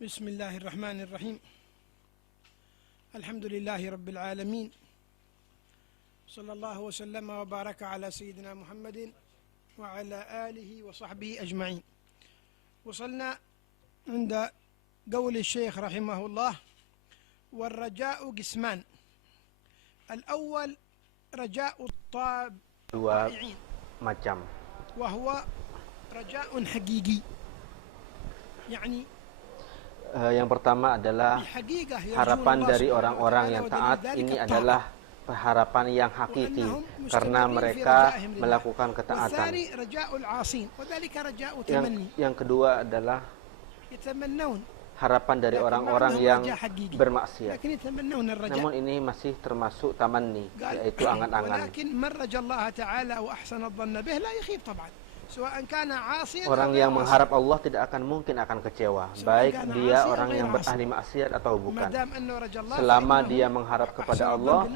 بسم الله الرحمن الرحيم. الحمد لله رب العالمين، صلى الله وسلم وبارك على سيدنا محمد وعلى آله وصحبه أجمعين. وصلنا عند قول الشيخ رحمه الله: والرجاء قسمان. الأول رجاء الطائعين، وهو رجاء حقيقي، يعني yang pertama adalah harapan dari orang-orang yang taat. Ini adalah harapan yang hakiki karena mereka melakukan ketaatan. Yang kedua adalah harapan dari orang-orang yang bermaksiat. Namun ini masih termasuk tamanni, yaitu angan-angan. Orang yang mengharap Allah tidak akan mungkin akan kecewa, baik dia orang yang berahli maksiat atau bukan. Selama dia mengharap kepada Allah,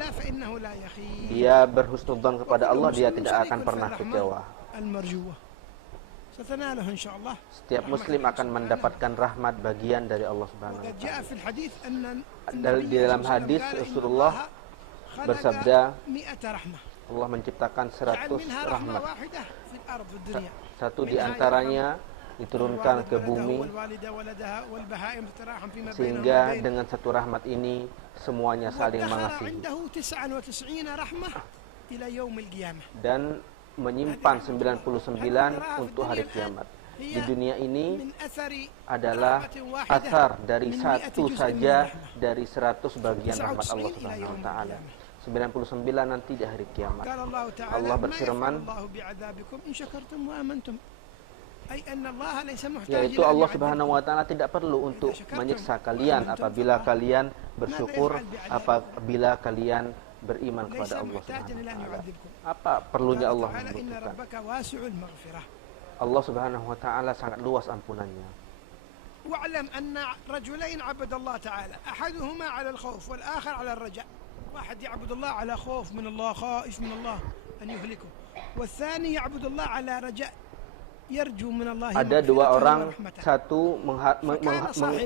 dia berhusnudzon kepada Allah, dia tidak akan pernah kecewa. Setiap muslim akan mendapatkan rahmat bagian dari Allah Subhanahu wa Ta'ala. Di dalam hadis Rasulullah bersabda, Allah menciptakan 100 rahmat. Satu di antaranya diturunkan ke bumi, sehingga dengan satu rahmat ini semuanya saling mengasihi, dan menyimpan 99 untuk hari kiamat. Di dunia ini adalah asar dari satu saja dari 100 bagian rahmat Allah Subhanahu wa Ta'ala. 99 nanti di hari kiamat. Allah berfirman, yaitu Allah Subhanahu wa Ta'ala tidak perlu untuk menyiksa kalian apabila kalian bersyukur, apabila kalian beriman kepada Allah Subhanahu wa Ta'ala. Apa perlunya Allah membutuhkan? Allah Subhanahu wa Ta'ala sangat luas ampunannya. Wa'lam anna rajulain 'abada Allah Ta'ala, ahaduhuma 'ala al-khauf wal akhar 'ala ar-raja'. واحد يعبد الله على خوف من الله، خائف من الله أن يهلكه، والثاني يعبد الله على رجاء يرجو من الله. Ada dua orang, satu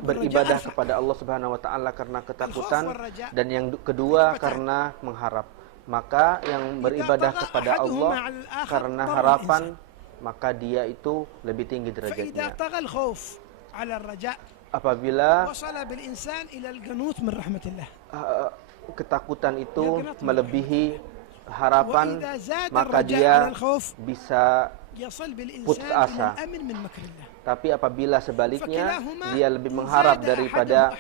beribadah kepada Allah Subhanahu wa Ta'ala karena ketakutan, dan yang kedua karena mengharap. Maka yang beribadah kepada Allah karena harapan, maka dia itu lebih tinggi derajatnya. Apabila ketakutan itu melebihi harapan, maka dia bisa putus asa. Tapi apabila sebaliknya, dia lebih mengharap daripada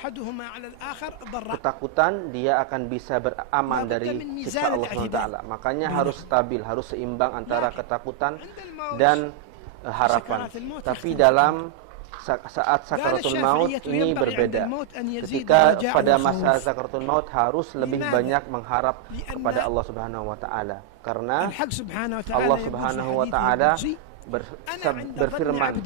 ketakutan, dia akan bisa beraman dari siksa Allah SWT. Makanya harus stabil, harus seimbang antara ketakutan dan harapan. Tapi dalam saat sakaratul maut ini berbeda. Ketika pada masa sakaratul maut harus lebih banyak mengharap kepada Allah Subhanahu wa Ta'ala, karena Allah Subhanahu wa Ta'ala berfirman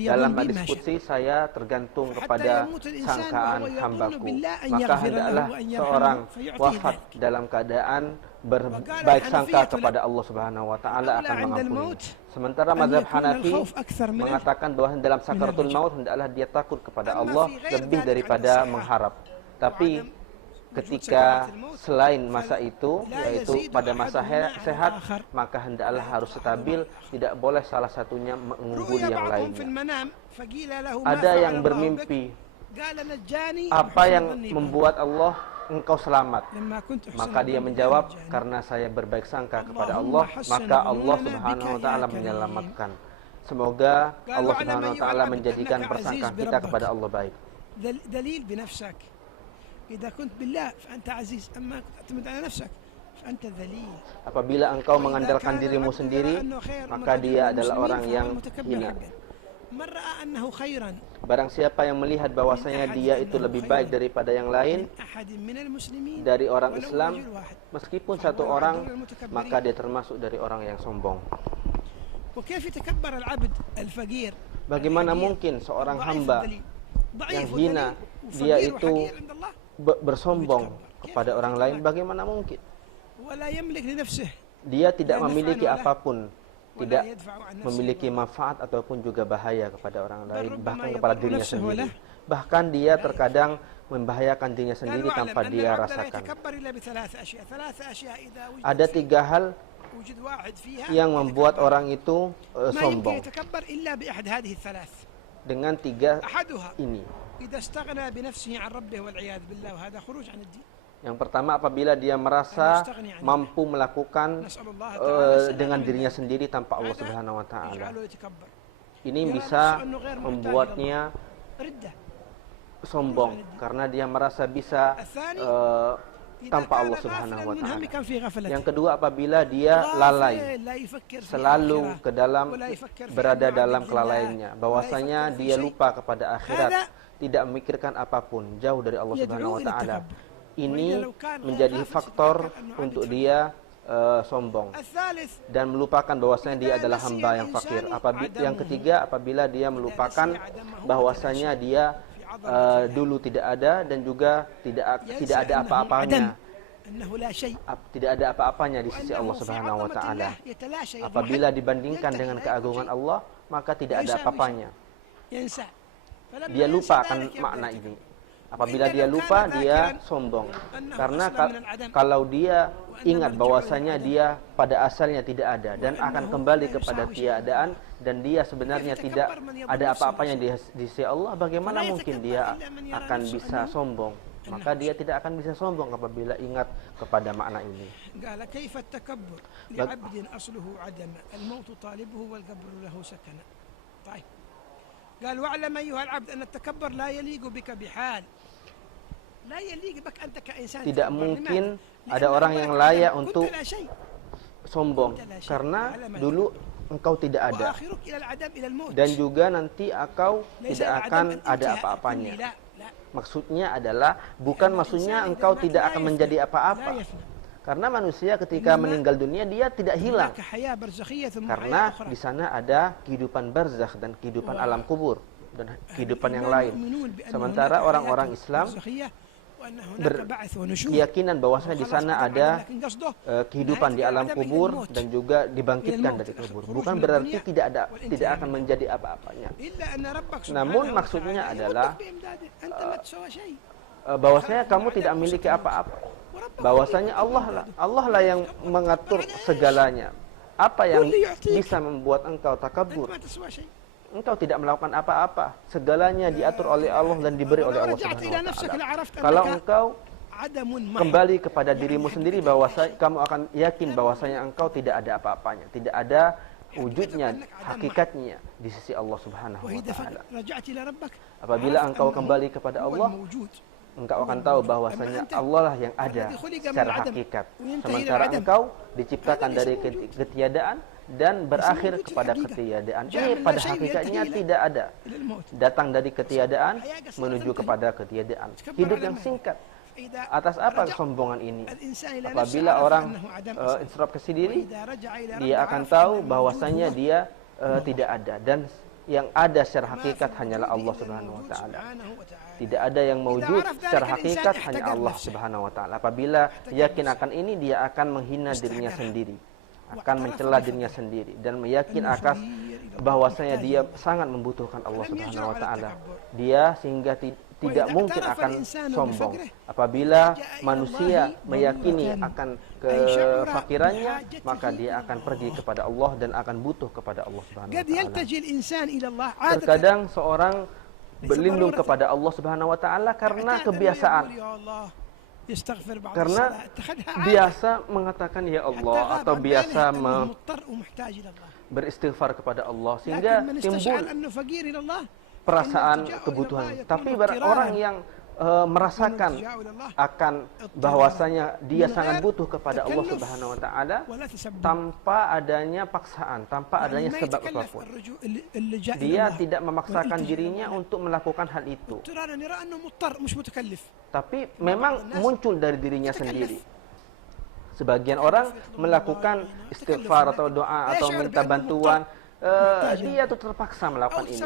dalam hadis qudsi, saya tergantung kepada sangkaan hambaku. Maka hendaklah seorang wafat dalam keadaan berbaik sangka kepada Allah Subhanahu wa Ta'ala akan mengampuni. Sementara mazhab Hanafi mengatakan bahwa dalam sakaratul maut hendaklah dia takut kepada Allah lebih daripada mengharap. Tapi ketika selain masa itu, yaitu pada masa sehat, maka hendaklah harus stabil, tidak boleh salah satunya mengungguli yang lainnya. Ada yang bermimpi, apa yang membuat Allah engkau selamat? Maka dia menjawab, karena saya berbaik sangka kepada Allah, maka Allah Subhanahu wa Ta'ala menyelamatkan. Semoga Allah Subhanahu wa Ta'ala menjadikan persangkaan kita kepada Allah baik. Apabila engkau mengandalkan dirimu sendiri, maka dia adalah orang yang hina. Barang siapa yang melihat bahwasanya dia itu lebih baik daripada yang lain dari orang Islam, meskipun satu orang, maka dia termasuk dari orang yang sombong. Bagaimana mungkin seorang hamba yang hina, dia itu bersombong kepada orang lain? Bagaimana mungkin? Dia tidak memiliki apapun, tidak memiliki manfaat ataupun juga bahaya kepada orang lain, bahkan kepada dirinya sendiri. bahkan dia terkadang membahayakan dirinya sendiri tanpa dia rasakan. Ada 3 hal yang membuat orang itu sombong. Dengan 3 ini. Yang pertama, apabila dia merasa mampu melakukan dengan dirinya sendiri tanpa Allah Subhanahu wa taala. Ini bisa membuatnya sombong karena dia merasa bisa tanpa Allah Subhanahu wa taala. Yang kedua, apabila dia lalai, selalu berada dalam kelalaiannya, bahwasanya dia lupa kepada akhirat, tidak memikirkan apapun, jauh dari Allah Subhanahu wa taala. Ini menjadi faktor untuk dia sombong dan melupakan bahwasanya dia adalah hamba yang fakir. Yang ketiga, apabila dia melupakan bahwasanya dia dulu tidak ada dan juga tidak ada apa-apanya. Tidak ada apa-apanya di sisi Allah Subhanahu wa taala. Apabila dibandingkan dengan keagungan Allah, maka tidak ada apa-apanya. Dia lupa akan makna ini. Apabila dia lupa, dia sombong. Karena kalau dia ingat bahwasanya dia pada asalnya tidak ada dan akan kembali kepada tiadaan, dan dia sebenarnya tidak ada apa-apanya di sisi Allah, bagaimana mungkin dia akan bisa sombong? Maka dia tidak akan bisa sombong apabila ingat kepada makna ini. قال واعلم أيها العبد أن التكبر لا يليق بك بحال لا يليق بك أنت كإنسان. Tidak mungkin ada orang yang layak untuk sombong karena dulu engkau tidak ada dan juga nanti engkau tidak akan ada apa-apanya. Maksudnya adalah maksudnya engkau tidak akan menjadi apa-apa. Karena manusia ketika meninggal dunia dia tidak hilang. Karena di sana ada kehidupan barzakh dan kehidupan alam kubur dan kehidupan yang lain. Sementara orang-orang Islam berkeyakinan bahwasanya di sana ada kehidupan di alam kubur dan juga dibangkitkan dari kubur. Bukan berarti tidak akan menjadi apa-apanya. Namun maksudnya adalah bahwasanya kamu tidak memiliki apa-apa. Bahwasanya Allah lah yang mengatur segalanya. Apa yang bisa membuat engkau takabur? Engkau tidak melakukan apa-apa. Segalanya diatur oleh Allah dan diberi oleh Allah Subhanahu wa taala. Kalau engkau kembali kepada dirimu sendiri, bahwasanya kamu akan yakin bahwasanya engkau tidak ada apa-apanya, tidak ada wujudnya, hakikatnya di sisi Allah Subhanahu wa taala. Apabila engkau kembali kepada Allah, engkau akan tahu bahwasanya Allah lah yang ada secara hakikat. Sementara engkau diciptakan dari ketiadaan dan berakhir kepada ketiadaan. Ini pada hakikatnya tidak ada. Datang dari ketiadaan menuju kepada ketiadaan. Hidup yang singkat. Atas apa kesombongan ini? Apabila orang introspeksi diri, dia akan tahu bahwasanya dia tidak ada dan yang ada secara hakikat hanyalah Allah Subhanahu wa taala. Tidak ada yang mewujud secara hakikat, hanya Allah Subhanahu wa taala. Apabila yakin akan ini, dia akan menghina dirinya sendiri, akan mencela dirinya sendiri dan meyakin akan bahwasanya dia sangat membutuhkan Allah Subhanahu wa taala. Dia sehingga tidak mungkin akan sombong. Apabila manusia meyakini akan kefakirannya, maka dia akan pergi kepada Allah dan akan butuh kepada Allah Subhanahu wa taala. Terkadang seorang berlindung kepada Allah Subhanahu wa taala karena kebiasaan. Karena biasa mengatakan ya Allah atau biasa beristighfar kepada Allah sehingga timbul perasaan kebutuhan. Tapi orang yang merasakan akan bahwasanya dia sangat butuh kepada Allah Subhanahu wa taala tanpa adanya paksaan, tanpa adanya sebab apapun. Dia tidak memaksakan dirinya untuk melakukan hal itu. Tapi memang muncul dari dirinya sendiri. Sebagian orang melakukan istighfar atau doa atau minta bantuan, dia itu terpaksa melakukan ini.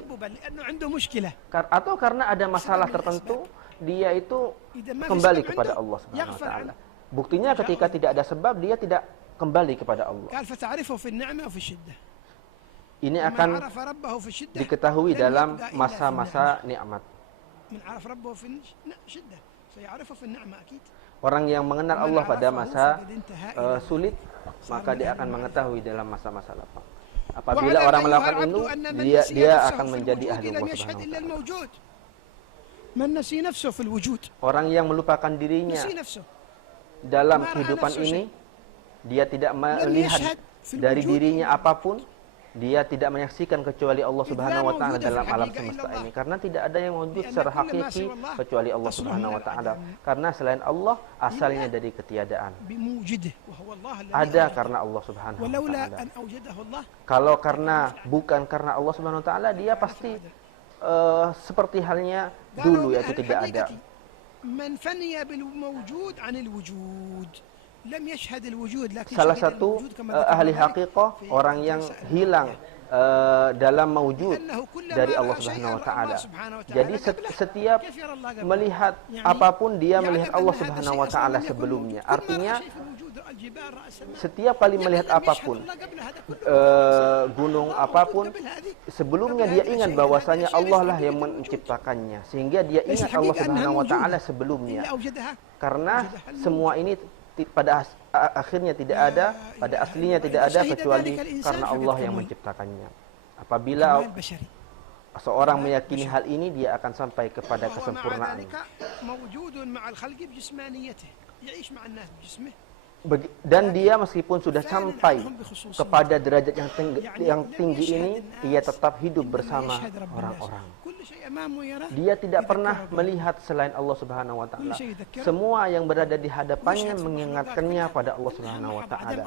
Atau karena ada masalah tertentu, dia itu kembali kepada Allah Subhanahu wa taala. Buktinya ketika tidak ada sebab, dia tidak kembali kepada Allah. Ini akan diketahui dalam masa-masa nikmat. Orang yang mengenal Allah pada masa sulit, maka dia akan mengetahui dalam masa-masa lapang. Apabila orang melakukan itu, dia akan menjadi ahli Allah Subhanahu wa Ta'ala. Orang yang melupakan dirinya dalam kehidupan ini, dia tidak melihat dari dirinya apapun, dia tidak menyaksikan kecuali Allah Subhanahu wa Ta'ala dalam alam semesta ini, karena tidak ada yang wujud secara hakiki kecuali Allah Subhanahu wa Ta'ala, karena selain Allah asalnya dari ketiadaan. Ada karena Allah Subhanahu wa Ta'ala. Kalau bukan karena Allah Subhanahu wa Ta'ala, dia pasti seperti halnya dulu, yaitu tidak ada. Salah satu ahli haqiqah, orang yang hilang dalam mawujud dari Allah Subhanahu wa Ta'ala. Jadi setiap melihat apapun, dia melihat Allah Subhanahu wa Ta'ala sebelumnya. Artinya setiap kali melihat apapun, gunung apapun, sebelumnya dia ingat bahwasanya Allah lah yang menciptakannya, sehingga dia ingat Allah Subhanahu wa Ta'ala sebelumnya. Karena semua ini pada akhirnya tidak ada, pada aslinya tidak ada kecuali karena Allah yang menciptakannya. Apabila seorang meyakini hal ini, dia akan sampai kepada kesempurnaan. Dan dia meskipun sudah sampai kepada derajat yang tinggi ini, ia tetap hidup bersama orang-orang. Dia tidak pernah melihat selain Allah Subhanahu wa Ta'ala. Semua yang berada di hadapannya mengingatkannya pada Allah Subhanahu wa Ta'ala,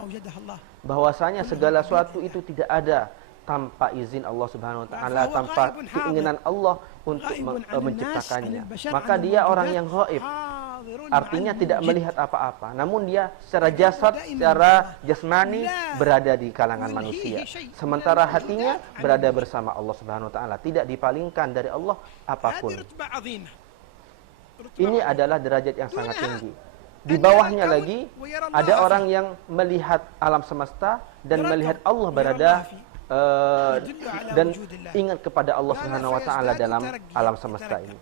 bahwasanya segala sesuatu itu tidak ada tanpa izin Allah Subhanahu wa Ta'ala, tanpa keinginan Allah untuk menciptakannya. Maka dia orang yang ghaib, artinya tidak melihat apa-apa, namun dia secara jasad, secara jasmani berada di kalangan manusia, sementara hatinya berada bersama Allah Subhanahu wa Ta'ala, tidak dipalingkan dari Allah apapun. Ini adalah derajat yang sangat tinggi. Di bawahnya lagi ada orang yang melihat alam semesta dan melihat Allah berada dan ingat kepada Allah Subhanahu wa Ta'ala dalam alam semesta ini.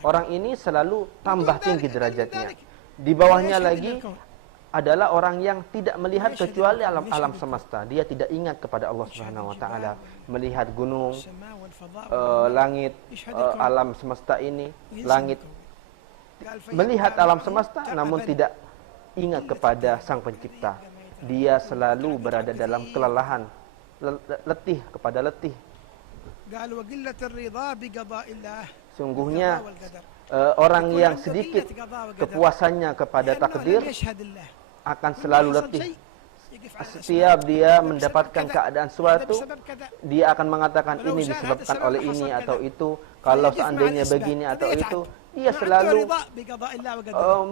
Orang ini selalu tambah tinggi derajatnya. Di bawahnya lagi adalah orang yang tidak melihat kecuali alam semesta. Dia tidak ingat kepada Allah Subhanahu wa Ta'ala, melihat gunung, langit, alam semesta ini, langit, melihat alam semesta namun tidak ingat kepada Sang Pencipta. Dia selalu berada dalam kelelahan, letih kepada letih. Sungguhnya orang yang sedikit kepuasannya kepada takdir akan selalu letih. Setiap dia mendapatkan keadaan suatu, dia akan mengatakan ini disebabkan oleh ini atau itu. Kalau seandainya begini atau itu, dia selalu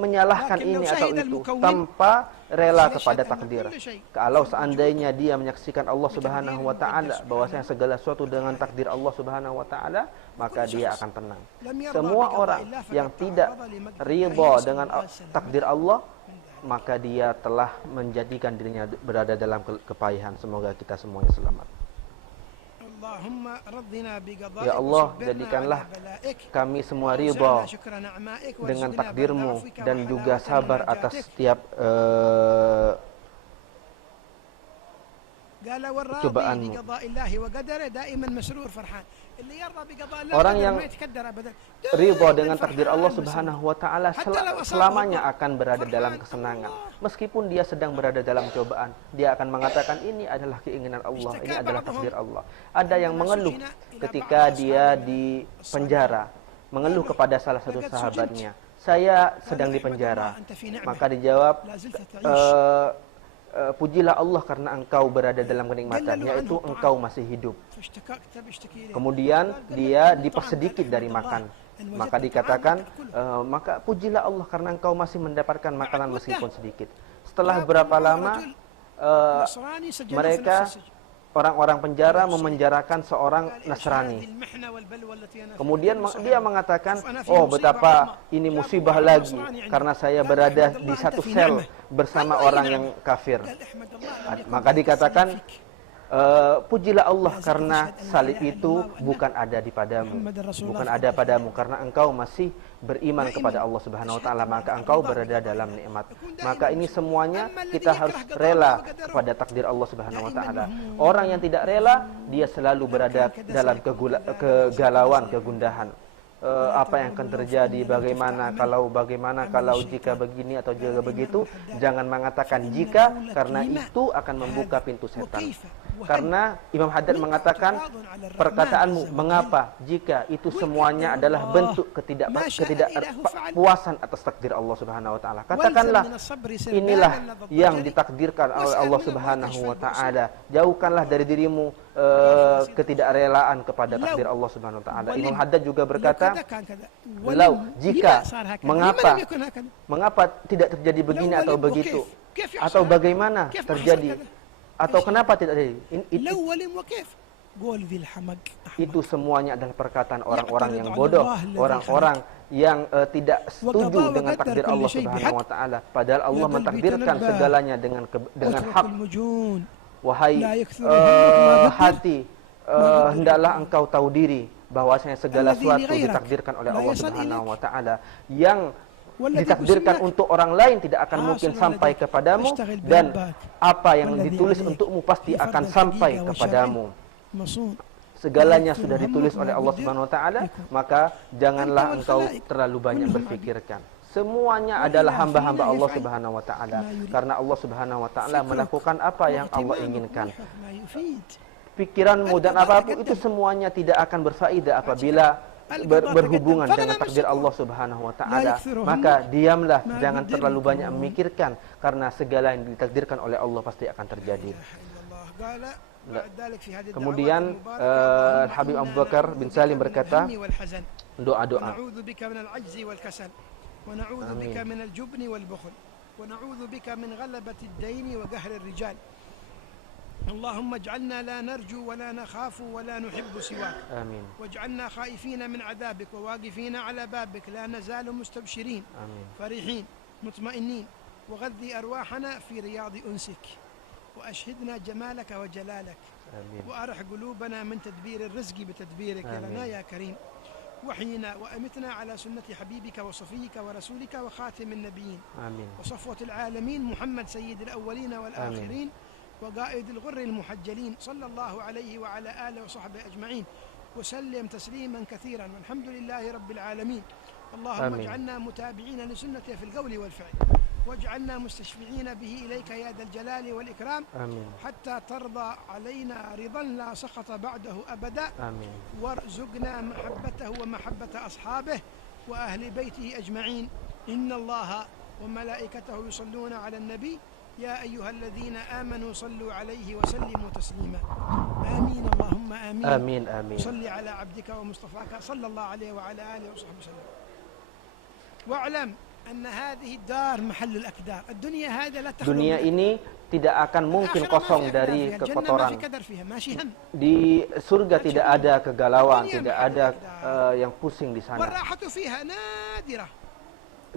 menyalahkan ini atau itu tanpa rela kepada takdir. Kalau seandainya dia menyaksikan Allah Subhanahu wa Ta'ala, bahwasanya segala sesuatu dengan takdir Allah Subhanahu wa Ta'ala, maka dia akan tenang. Semua orang yang tidak ridha dengan takdir Allah, maka dia telah menjadikan dirinya berada dalam kepayahan. Semoga kita semuanya selamat. Ya Allah, jadikanlah kami semua ridha dengan takdir-Mu dan juga sabar atas setiap cobaan-Mu. Orang yang ridha dengan takdir Allah Subhanahu wa Ta'ala selamanya akan berada dalam kesenangan. Meskipun dia sedang berada dalam cobaan, dia akan mengatakan ini adalah keinginan Allah, ini adalah takdir Allah. Ada yang mengeluh ketika dia di penjara, mengeluh kepada salah satu sahabatnya, saya sedang di penjara. Maka dijawab, pujilah Allah karena engkau berada dalam kenikmatan, yaitu engkau masih hidup. Kemudian dia dipersedikit dari makan, maka dikatakan, maka pujilah Allah karena engkau masih mendapatkan makanan meskipun sedikit. Setelah berapa lama mereka, orang-orang penjara, memenjarakan seorang Nasrani. Kemudian dia mengatakan, oh betapa ini musibah lagi karena saya berada di satu sel bersama orang yang kafir. Maka dikatakan, pujilah Allah karena salib itu bukan ada di padamu, bukan ada padamu karena engkau masih beriman kepada Allah Subhanahu wa taala, maka engkau berada dalam nikmat. Maka ini semuanya kita harus rela kepada takdir Allah Subhanahu wa taala. Orang yang tidak rela, dia selalu berada dalam kegalauan, kegundahan. Apa yang akan terjadi, bagaimana kalau jika begini atau jika begitu. Jangan mengatakan jika, karena itu akan membuka pintu setan. Karena Imam Haddad mengatakan perkataanmu mengapa, jika itu semuanya adalah bentuk ketidakpuasan atas takdir Allah Subhanahu wa taala. Katakanlah inilah yang ditakdirkan oleh Allah Subhanahu wa taala. Jauhkanlah dari dirimu ketidakrelaan kepada takdir Allah Subhanahu wa taala. Imam Haddad juga berkata, jika mengapa tidak terjadi begini atau begitu, atau bagaimana terjadi, atau kenapa tidak terjadi, itu semuanya adalah perkataan orang-orang yang bodoh, orang-orang yang tidak setuju dengan takdir Allah Subhanahu wa taala, padahal Allah mentakdirkan segalanya dengan hak. Wahai hati, hendaklah engkau tahu diri bahwasanya segala sesuatu ditakdirkan oleh Allah Subhanahu wa taala. Yang ditakdirkan untuk orang lain tidak akan mungkin sampai kepadamu, dan apa yang ditulis untukmu pasti akan sampai kepadamu. Segalanya sudah ditulis oleh Allah Subhanahu wa taala, maka janganlah engkau terlalu banyak berfikirkan. Semuanya adalah hamba-hamba Allah Subhanahu wa taala, karena Allah Subhanahu wa taala melakukan apa yang Allah inginkan. Pikiranmu dan apapun itu semuanya tidak akan berfaedah apabila berhubungan dengan takdir Allah Subhanahu wa taala. Maka diamlah, jangan terlalu banyak memikirkan, karena segala yang ditakdirkan oleh Allah pasti akan terjadi. Kemudian Habib Abu Bakar bin Salim berkata, doa-doa. ونعوذ بك من الجبن والبخل ونعوذ بك من غلبة الدين وقهر الرجال اللهم اجعلنا لا نرجو ولا نخاف ولا نحب سواك آمين. واجعلنا خائفين من عذابك وواقفين على بابك لا نزال مستبشرين آمين. فرحين مطمئنين وغذي أرواحنا في رياض أنسك وأشهدنا جمالك وجلالك آمين. وأرح قلوبنا من تدبير الرزق بتدبيرك لنا يا كريم وحينا وأمتنا على سنة حبيبك وصفيك ورسولك وخاتم النبيين آمين. وصفوة العالمين محمد سيد الأولين والآخرين وقائد الغر المحجلين صلى الله عليه وعلى آله وصحبه أجمعين وسلم تسليما كثيرا والحمد لله رب العالمين. اللهم اجعلنا متابعين لسنته في القول والفعل واجعلنا مستشفعين به إليك يا ذا الجلال والإكرام. آمين. حتى ترضى علينا رضا لا سخط بعده أبدا. آمين. وارزقنا محبته ومحبة أصحابه وأهل بيته أجمعين. إن الله وملائكته يصلون على النبي يا أيها الذين آمنوا صلوا عليه وسلموا تسليما. آمين اللهم آمين. آمين آمين. صل على عبدك ومصطفاك صلى الله عليه وعلى آله وصحبه وسلم. واعلم أن هذه الدار محل الأكدار. الدنيا هذا لا تخلو. Dunia ini tidak akan mungkin kosong dari kekotoran. Di surga tidak ada kegalauan, tidak ada yang pusing di sana.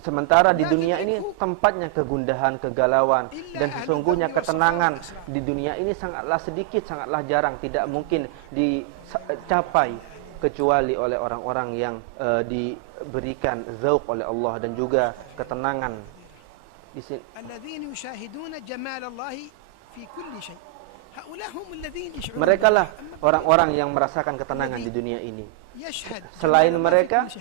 Sementara di dunia ini tempatnya kegundahan, kegalauan, dan sesungguhnya ketenangan di dunia ini sangatlah sedikit, sangatlah jarang, tidak mungkin dicapai kecuali oleh orang-orang yang diberikan zauq oleh Allah dan juga ketenangan di sini. Mereka lah orang-orang yang merasakan ketenangan di dunia ini. Selain mereka,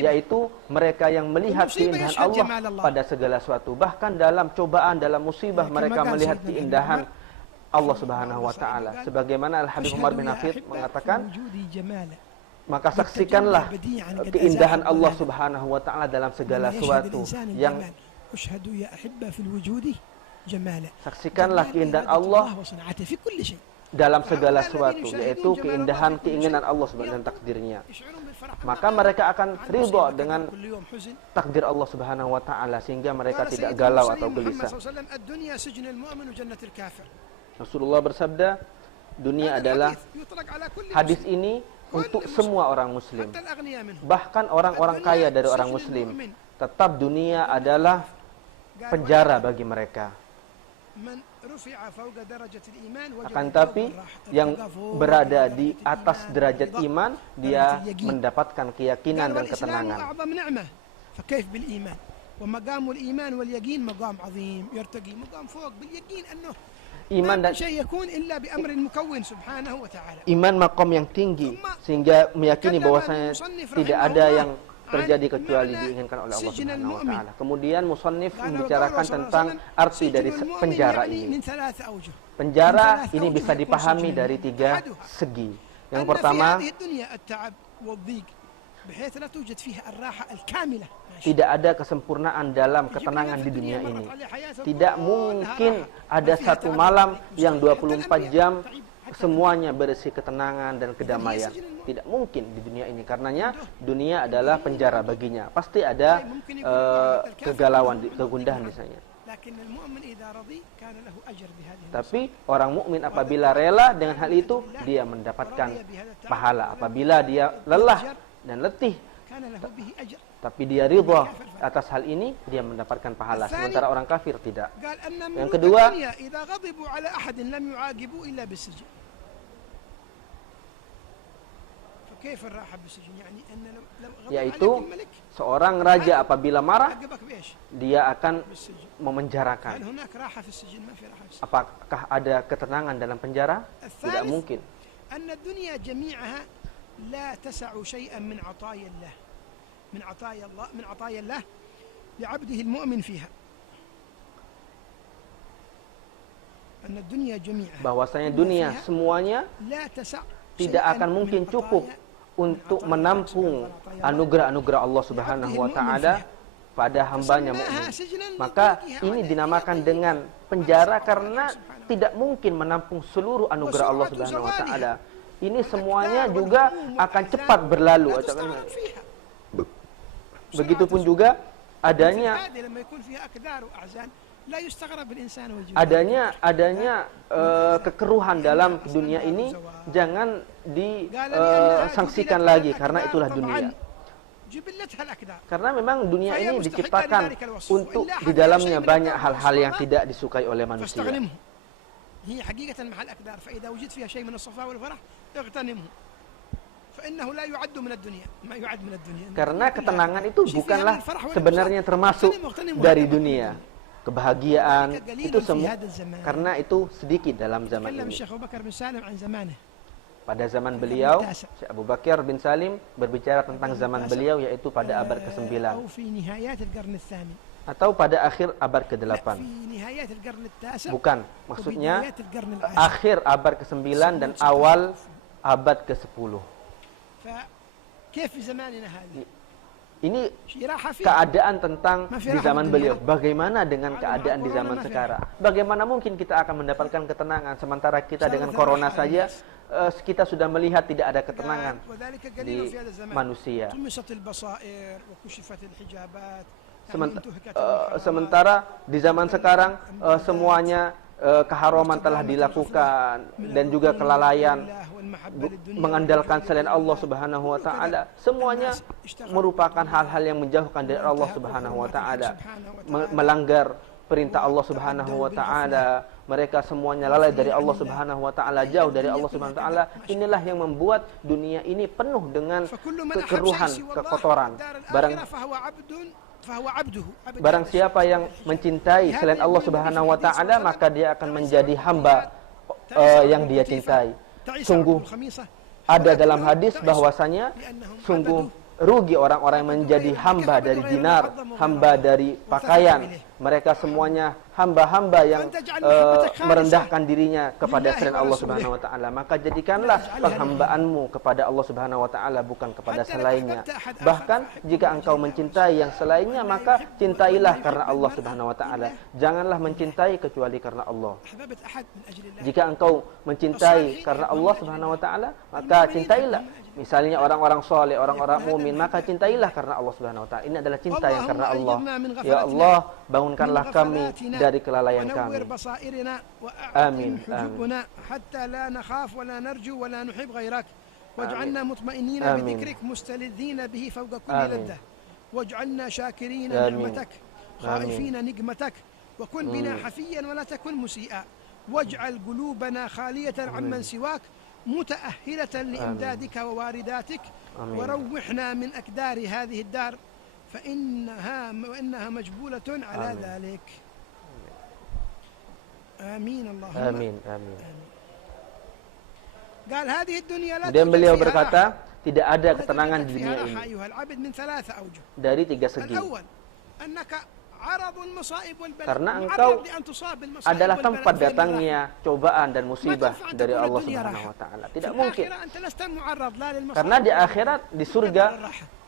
yaitu mereka yang melihat keindahan Allah pada segala sesuatu. Bahkan dalam cobaan, dalam musibah, mereka melihat keindahan Allah Subhanahu wa taala. Sebagaimana Al-Habib Umar bin Hafid mengatakan, maka saksikanlah keindahan Allah Subhanahu wa taala dalam segala sesuatu. Yang saksikanlah keindahan Allah dalam segala sesuatu, yaitu keinginan Allah Subhanahu wa taala, takdirnya. Maka mereka akan ridha dengan takdir Allah Subhanahu wa taala, sehingga mereka tidak galau atau gelisah. Rasulullah bersabda, dunia adalah, hadis ini untuk semua orang muslim, bahkan orang-orang kaya dari orang muslim, tetap dunia adalah penjara bagi mereka. Akan tapi yang berada di atas derajat iman, dia mendapatkan keyakinan dan ketenangan. Iman makom yang tinggi, sehingga meyakini bahwasanya tidak ada yang terjadi kecuali diinginkan oleh Allah Subhanahu wa taala. Kemudian musannif membicarakan tentang arti dari penjara ini. Penjara ini bisa dipahami dari 3 segi. Yang pertama, tidak ada kesempurnaan dalam ketenangan di dunia ini. Tidak mungkin ada satu malam yang 24 jam semuanya berisi ketenangan dan kedamaian. Tidak mungkin di dunia ini. Karenanya dunia adalah penjara baginya. Pasti ada kegalauan, kegundahan di sana. Tapi orang mukmin apabila rela dengan hal itu, dia mendapatkan pahala. Apabila dia lelah dan letih, tapi dia ridha atas hal ini, dia mendapatkan pahala. Sementara orang kafir tidak. Yang kedua, yaitu seorang raja apabila marah, dia akan memenjarakan. Apakah ada ketenangan dalam penjara? Tidak mungkin. Bahwasanya dunia semuanya tidak akan mungkin cukup untuk menampung anugerah-anugerah Allah Subhanahu wa taala pada hambanya mukmin. Maka ini dinamakan dengan penjara karena tidak mungkin menampung seluruh anugerah Allah Subhanahu wa taala. Ini semuanya juga akan cepat berlalu. Begitupun juga adanya kekeruhan dalam dunia ini jangan disangsikan lagi, karena itulah dunia. Karena memang dunia ini diciptakan untuk di dalamnya banyak hal-hal yang tidak disukai oleh manusia. Karena ketenangan itu bukanlah sebenarnya termasuk dari dunia. Kebahagiaan itu semua, karena itu sedikit dalam zaman ini. Pada zaman beliau, Syekh Abu Bakar bin Salim berbicara tentang zaman beliau, yaitu pada abad ke-9 atau pada akhir abad ke-8. Bukan, maksudnya akhir abad ke-9 dan awal abad ke-10. Ini keadaan tentang di zaman beliau. Bagaimana dengan keadaan di zaman sekarang? Bagaimana mungkin kita akan mendapatkan ketenangan sementara kita dengan corona saja kita sudah melihat tidak ada ketenangan di manusia. Sementara di zaman sekarang semuanya keharaman telah dilakukan dan juga kelalaian mengandalkan selain Allah Subhanahu wa taala. Semuanya merupakan hal-hal yang menjauhkan dari Allah Subhanahu wa taala, melanggar perintah Allah Subhanahu wa taala. Mereka semuanya lalai dari Allah Subhanahu wa taala, jauh dari Allah Subhanahu wa taala. Inilah yang membuat dunia ini penuh dengan kekeruhan, kekotoran. Barang siapa yang mencintai selain Allah Subhanahu wa taala, maka dia akan menjadi hamba yang dia cintai. Sungguh ada dalam hadis bahwasanya sungguh rugi orang-orang yang menjadi hamba dari dinar, hamba dari pakaian. Mereka semuanya hamba-hamba yang merendahkan dirinya kepada selain Allah Subhanahu wa taala. Maka jadikanlah penghambaanmu kepada Allah Subhanahu wa taala, bukan kepada selainnya. Bahkan jika engkau mencintai yang selainnya, maka cintailah karena Allah Subhanahu wa taala. Janganlah mencintai kecuali karena Allah. Jika engkau mencintai karena Allah Subhanahu wa taala, maka cintailah. Misalnya orang-orang soleh, orang-orang mukmin, maka cintailah karena Allah Subhanahu wa taala. Ini adalah cinta yang karena Allah. Ya Allah, bangunkanlah kami dari kelalaian kami. Amin. Amin. Hatta la nakhaf wa la narju wa la nuhib ghairak. Waj'alna mutma'innina bi dhikrik mustalidhina bihi fawqa kulli laddah. Waj'alna shakirina ni'matak, khaifina nikmatak. وكن بنا حفيا ولا تكن مسيئا واجعل قلوبنا خالية عمن سواك متأهلة لإمدادك ووارداتك وروحنا من أكدار هذه الدار وإنها مجبولة على ذلك. آمين اللهم آمين. Amin. قال هذه الدنيا لا Kemudian beliau berkata, tidak ada ketenangan di dunia ini أيها العبد من 3 أوجه. dari 3 segi. الأول أنك عرض المصائب والبلاء. Karena engkau adalah tempat datangnya cobaan dan musibah dari Allah Subhanahu wa taala. Tidak mungkin. Karena di akhirat, di surga,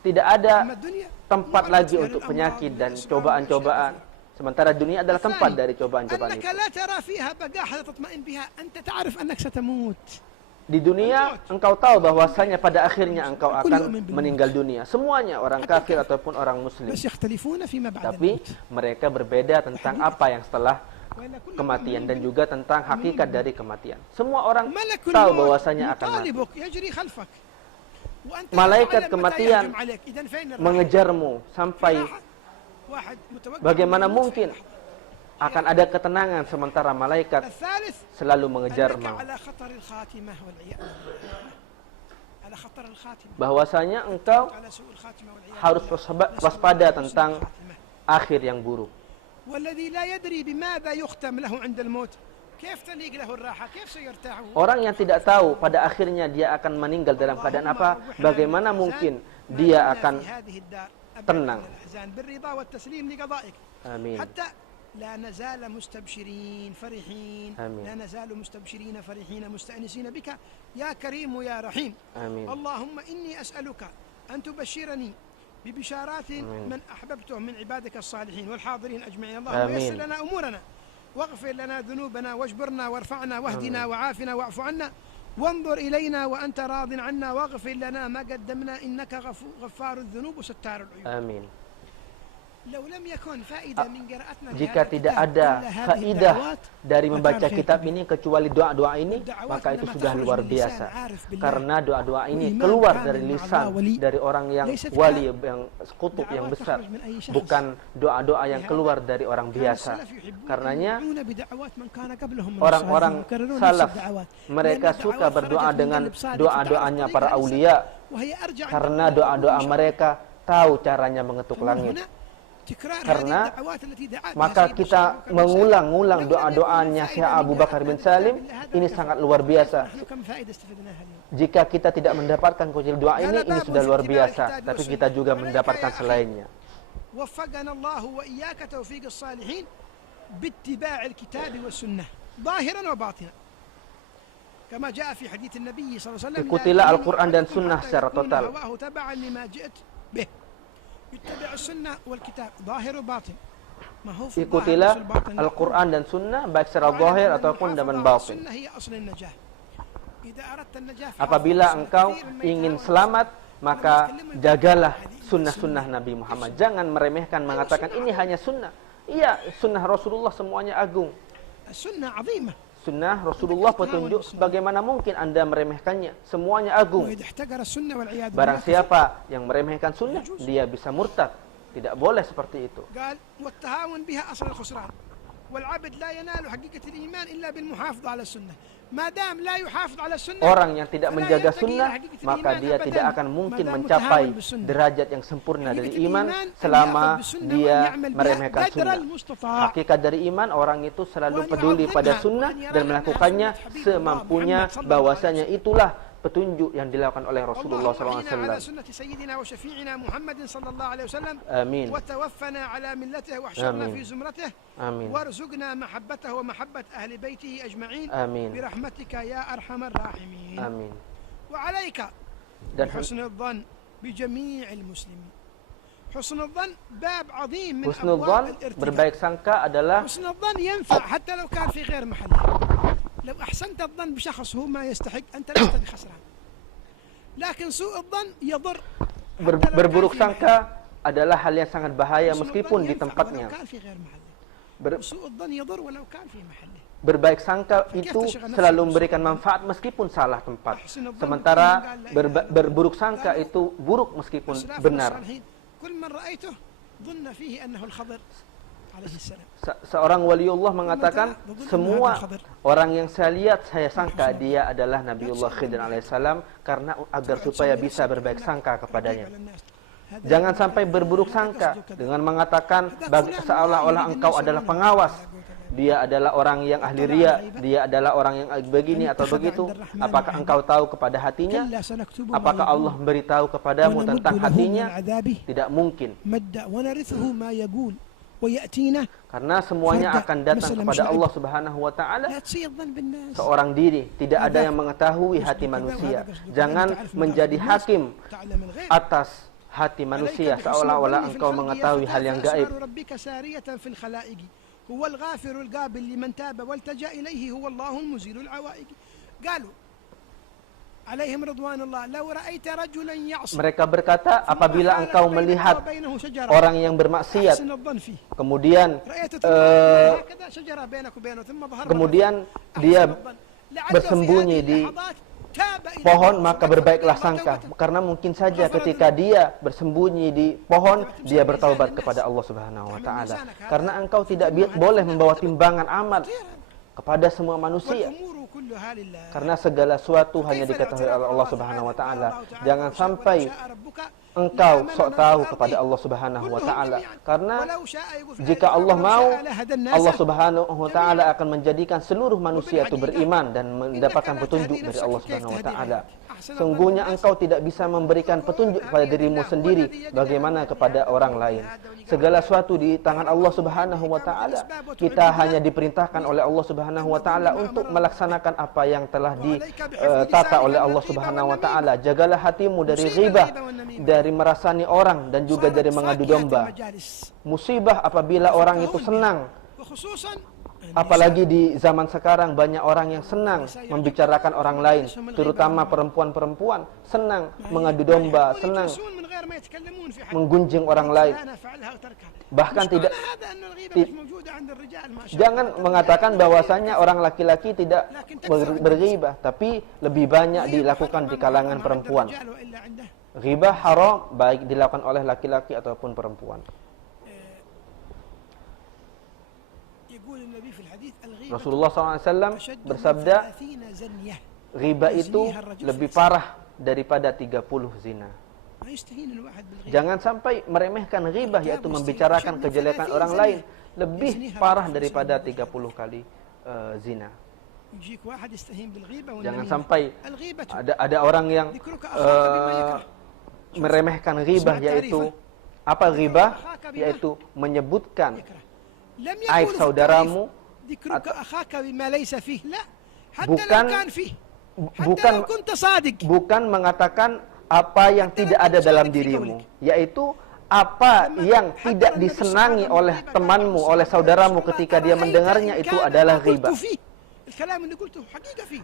tidak ada tempat lagi untuk penyakit dan cobaan-cobaan. Sementara dunia adalah tempat dari cobaan-cobaan itu. Di dunia, engkau tahu bahwasanya pada akhirnya engkau akan meninggal dunia. Semuanya, orang kafir ataupun orang muslim. Tapi mereka berbeda tentang apa yang setelah kematian dan juga tentang hakikat dari kematian. Semua orang tahu bahwasanya akan mati. Malaikat kematian mengejarmu sampai bagaimana mungkin akan ada ketenangan sementara malaikat selalu mengejar maut. Bahwasanya engkau harus waspada tentang akhir yang buruk. Orang yang tidak tahu pada akhirnya dia akan meninggal dalam keadaan apa, bagaimana mungkin dia akan tenang. Amin. لا نزال مستبشرين فرحين لا نزال مستبشرين فرحين مستأنسين بك يا كريم يا رحيم. آمين. اللهم إني أسألك أن تبشرني ببشارات من أحببته من عبادك الصالحين والحاضرين أجمعين. اللهم يسر لنا أمورنا واغفر لنا ذنوبنا واجبرنا وارفعنا واهدنا وعافنا واعف عنا وانظر إلينا وأنت راض عنا واغفر لنا ما قدمنا إنك غفار الذنوب وستار العيوب. آمين. Jika tidak ada faidah dari membaca kitab ini kecuali doa-doa ini, maka itu sudah luar biasa. Karena doa-doa ini keluar dari lisan dari orang yang wali, yang kutub yang besar, bukan doa-doa yang keluar dari orang biasa. Karenanya orang-orang salaf mereka suka berdoa dengan doa-doanya para aulia, karena doa-doa mereka tahu caranya mengetuk langit. Karena maka kita mengulang-ulang doa-doanya Syekh Abu Bakar bin Salim ini sangat luar biasa. Jika kita tidak mendapatkan kunci doa ini sudah luar biasa, tapi kita juga mendapatkan selainnya. وفقنا الله وإياك توفيق الصالحين باتباع الكتاب والسنة ظاهرا وباطنا كما جاء في حديث النبي صلى الله عليه وسلم. Ikutilah Al-Quran dan Sunnah secara total. Ikutilah Al-Quran dan Sunnah baik secara zahir ataupun dengan batin. Apabila engkau ingin selamat, maka jagalah sunnah-sunnah Nabi Muhammad. Jangan meremehkan, mengatakan ini hanya sunnah. Iya, sunnah Rasulullah semuanya agung. Sunnah Rasulullah petunjuk, bagaimana mungkin Anda meremehkannya? Semuanya agung. Barang siapa yang meremehkan sunnah, dia bisa murtad. Tidak boleh seperti itu. Orang yang tidak menjaga sunnah, maka dia tidak akan mungkin mencapai derajat yang sempurna dari iman selama dia meremehkan sunnah. Hakikat dari iman, orang itu selalu peduli pada sunnah dan melakukannya semampunya, bahwasanya itulah petunjuk yang dilakukan oleh Rasulullah SAW. Amin. Amin. warzuqna mahabbatahu wa mahabbat ahli baitihi ajma'in. Amin. Birahmatika ya arhamar rahimin. Amin. Wa 'alaika bihusnul dhann bi jami'il muslimin. Husnul dhann bab 'azim min abwab al-irtijal. Berbaik sangka adalah husnul dhann yanfa' hatta law kan fi ghair mahallihi. لو أحسنت الظن بشخص هو ما يستحق أنت لست بخسران لكن سوء الظن يضر. Berburuk sangka adalah hal yang sangat bahaya meskipun di tempatnya. Berbaik sangka itu selalu memberikan manfaat meskipun salah tempat. Sementara berburuk sangka itu buruk meskipun benar. Seorang waliullah mengatakan, semua orang yang saya lihat, saya sangka dia adalah Nabiullah Khidir alaihissalam, karena agar supaya bisa berbaik sangka kepadanya. Jangan sampai berburuk sangka dengan mengatakan seolah-olah engkau adalah pengawas. Dia adalah orang yang ahli riya, dia adalah orang yang begini atau begitu. Apakah engkau tahu kepada hatinya? Apakah Allah memberitahu kepadamu tentang hatinya? Tidak mungkin. Karena semuanya akan datang kepada Allah Subhanahu wa taala seorang diri. Tidak ada yang mengetahui hati manusia. Jangan menjadi hakim atas hati manusia seolah-olah engkau mengetahui hal yang gaib. هو الغافر القابل لمن تاب والتجأ إليه هو الله المزيل العوائق قالوا عليهم رضوان الله لو رأيت رجلا يعصي. Mereka berkata, apabila engkau melihat orang yang bermaksiat kemudian dia bersembunyi di pohon, maka berbaiklah sangka, karena mungkin saja ketika dia bersembunyi di pohon dia bertaubat kepada Allah Subhanahu wa taala. Karena engkau tidak boleh membawa timbangan amal kepada semua manusia, karena segala sesuatu hanya diketahui oleh Allah Subhanahu wa taala. Jangan sampai engkau sok tahu kepada Allah Subhanahu wa taala, karena jika Allah mau, Allah Subhanahu wa taala akan menjadikan seluruh manusia itu beriman dan mendapatkan petunjuk dari Allah Subhanahu wa taala. Sungguhnya engkau tidak bisa memberikan petunjuk pada dirimu sendiri, bagaimana kepada orang lain. Segala sesuatu di tangan Allah Subhanahu wa taala. Kita hanya diperintahkan oleh Allah Subhanahu wa taala untuk melaksanakan apa yang telah ditata oleh Allah Subhanahu wa taala. Jagalah hatimu dari ghibah, dari merasani orang, dan juga dari mengadu domba. Musibah apabila orang itu senang. Apalagi di zaman sekarang banyak orang yang senang membicarakan orang lain, terutama perempuan-perempuan senang mengadu domba, senang menggunjing orang lain. Bahkan tidak jangan mengatakan bahwasanya orang laki-laki tidak berghibah, tapi lebih banyak dilakukan di kalangan perempuan. Ghibah haram baik dilakukan oleh laki-laki ataupun perempuan. Rasulullah SAW bersabda, ghibah itu lebih parah daripada 30 zina. Jangan sampai meremehkan ghibah, yaitu membicarakan kejelekan orang lain, lebih parah daripada 30 kali zina. Jangan sampai ada orang yang meremehkan ghibah, yaitu apa ghibah? Yaitu menyebutkan aib saudaramu, bukan mengatakan apa yang tidak ada dalam dirimu, yaitu apa yang tidak disenangi oleh temanmu, oleh saudaramu ketika dia mendengarnya, itu adalah ghibah.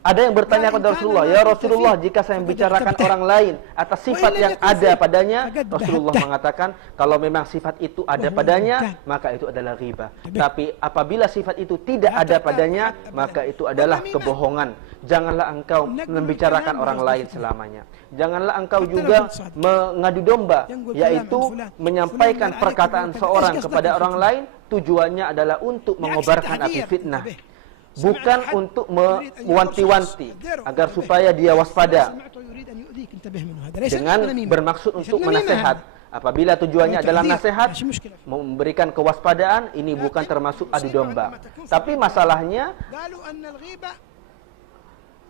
Ada yang bertanya kepada Rasulullah, ya Rasulullah, jika saya membicarakan orang lain atas sifat yang ada padanya, Rasulullah mengatakan, kalau memang sifat itu ada padanya, maka itu adalah ghibah. Tapi apabila sifat itu tidak ada padanya, maka itu adalah kebohongan. Janganlah engkau membicarakan orang lain selamanya. Janganlah engkau juga mengadu domba, yaitu menyampaikan perkataan seorang kepada orang lain, tujuannya adalah untuk mengobarkan api fitnah, bukan untuk mewanti-wanti agar supaya dia waspada, dengan bermaksud untuk menasihat. Apabila tujuannya adalah nasihat, memberikan kewaspadaan, ini bukan termasuk adu domba. Tapi masalahnya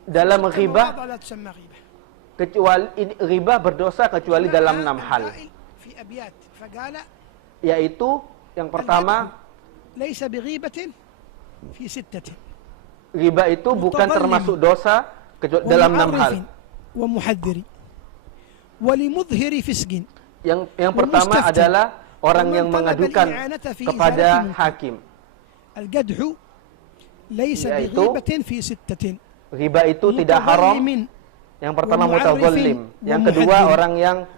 dalam ghibah, kecuali ghibah berdosa kecuali dalam 6 hal, yaitu yang pertama, ghibah itu bukan termasuk dosa kecuali dalam 6 hal. Yang pertama adalah orang yang mengadukan kepada hakim, yaitu ghibah itu tidak haram. Yang pertama mutadzalim, yang kedua orang yang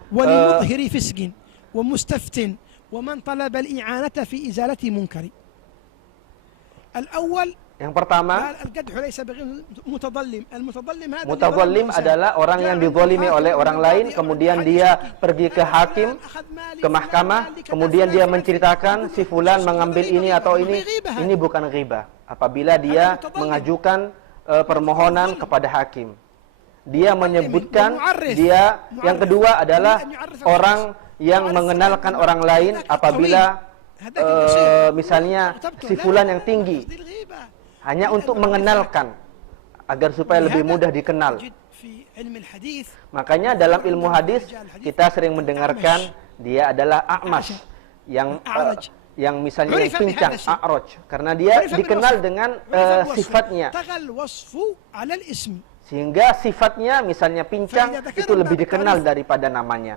Yang pertama, mutadhallim adalah orang yang dizalimi oleh orang lain, kemudian dia pergi ke hakim, ke mahkamah, kemudian dia menceritakan si fulan mengambil ini atau ini bukan ghibah. Apabila dia mengajukan permohonan kepada hakim, dia menyebutkan dia. Yang kedua adalah orang yang mengenalkan orang lain apabila misalnya si fulan yang tinggi, hanya untuk mengenalkan agar supaya lebih mudah dikenal. Makanya dalam ilmu hadis kita sering mendengarkan dia adalah a'mash, yang misalnya yang pincang, a'raj, karena dia dikenal dengan sifatnya. Sehingga sifatnya misalnya pincang itu lebih dikenal daripada namanya.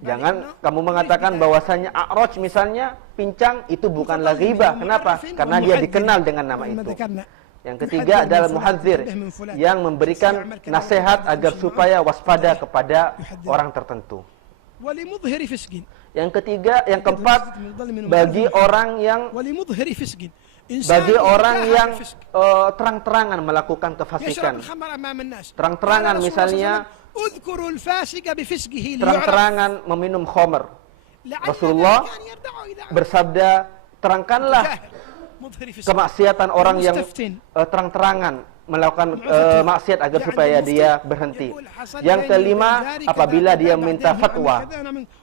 Jangan kamu mengatakan bahwasanya a'raj misalnya pincang itu bukanlah ghibah. Kenapa? Karena dia dikenal dengan nama itu. Yang ketiga adalah muhadzir, yang memberikan nasihat agar supaya waspada kepada orang tertentu. Yang ketiga, yang keempat, bagi orang yang terang-terangan melakukan kefasikan. Terang-terangan misalnya terang-terangan meminum khamr. Rasulullah bersabda, terangkanlah kemaksiatan orang yang terang-terangan melakukan maksiat agar supaya dia berhenti. Yang kelima, apabila dia meminta fatwa,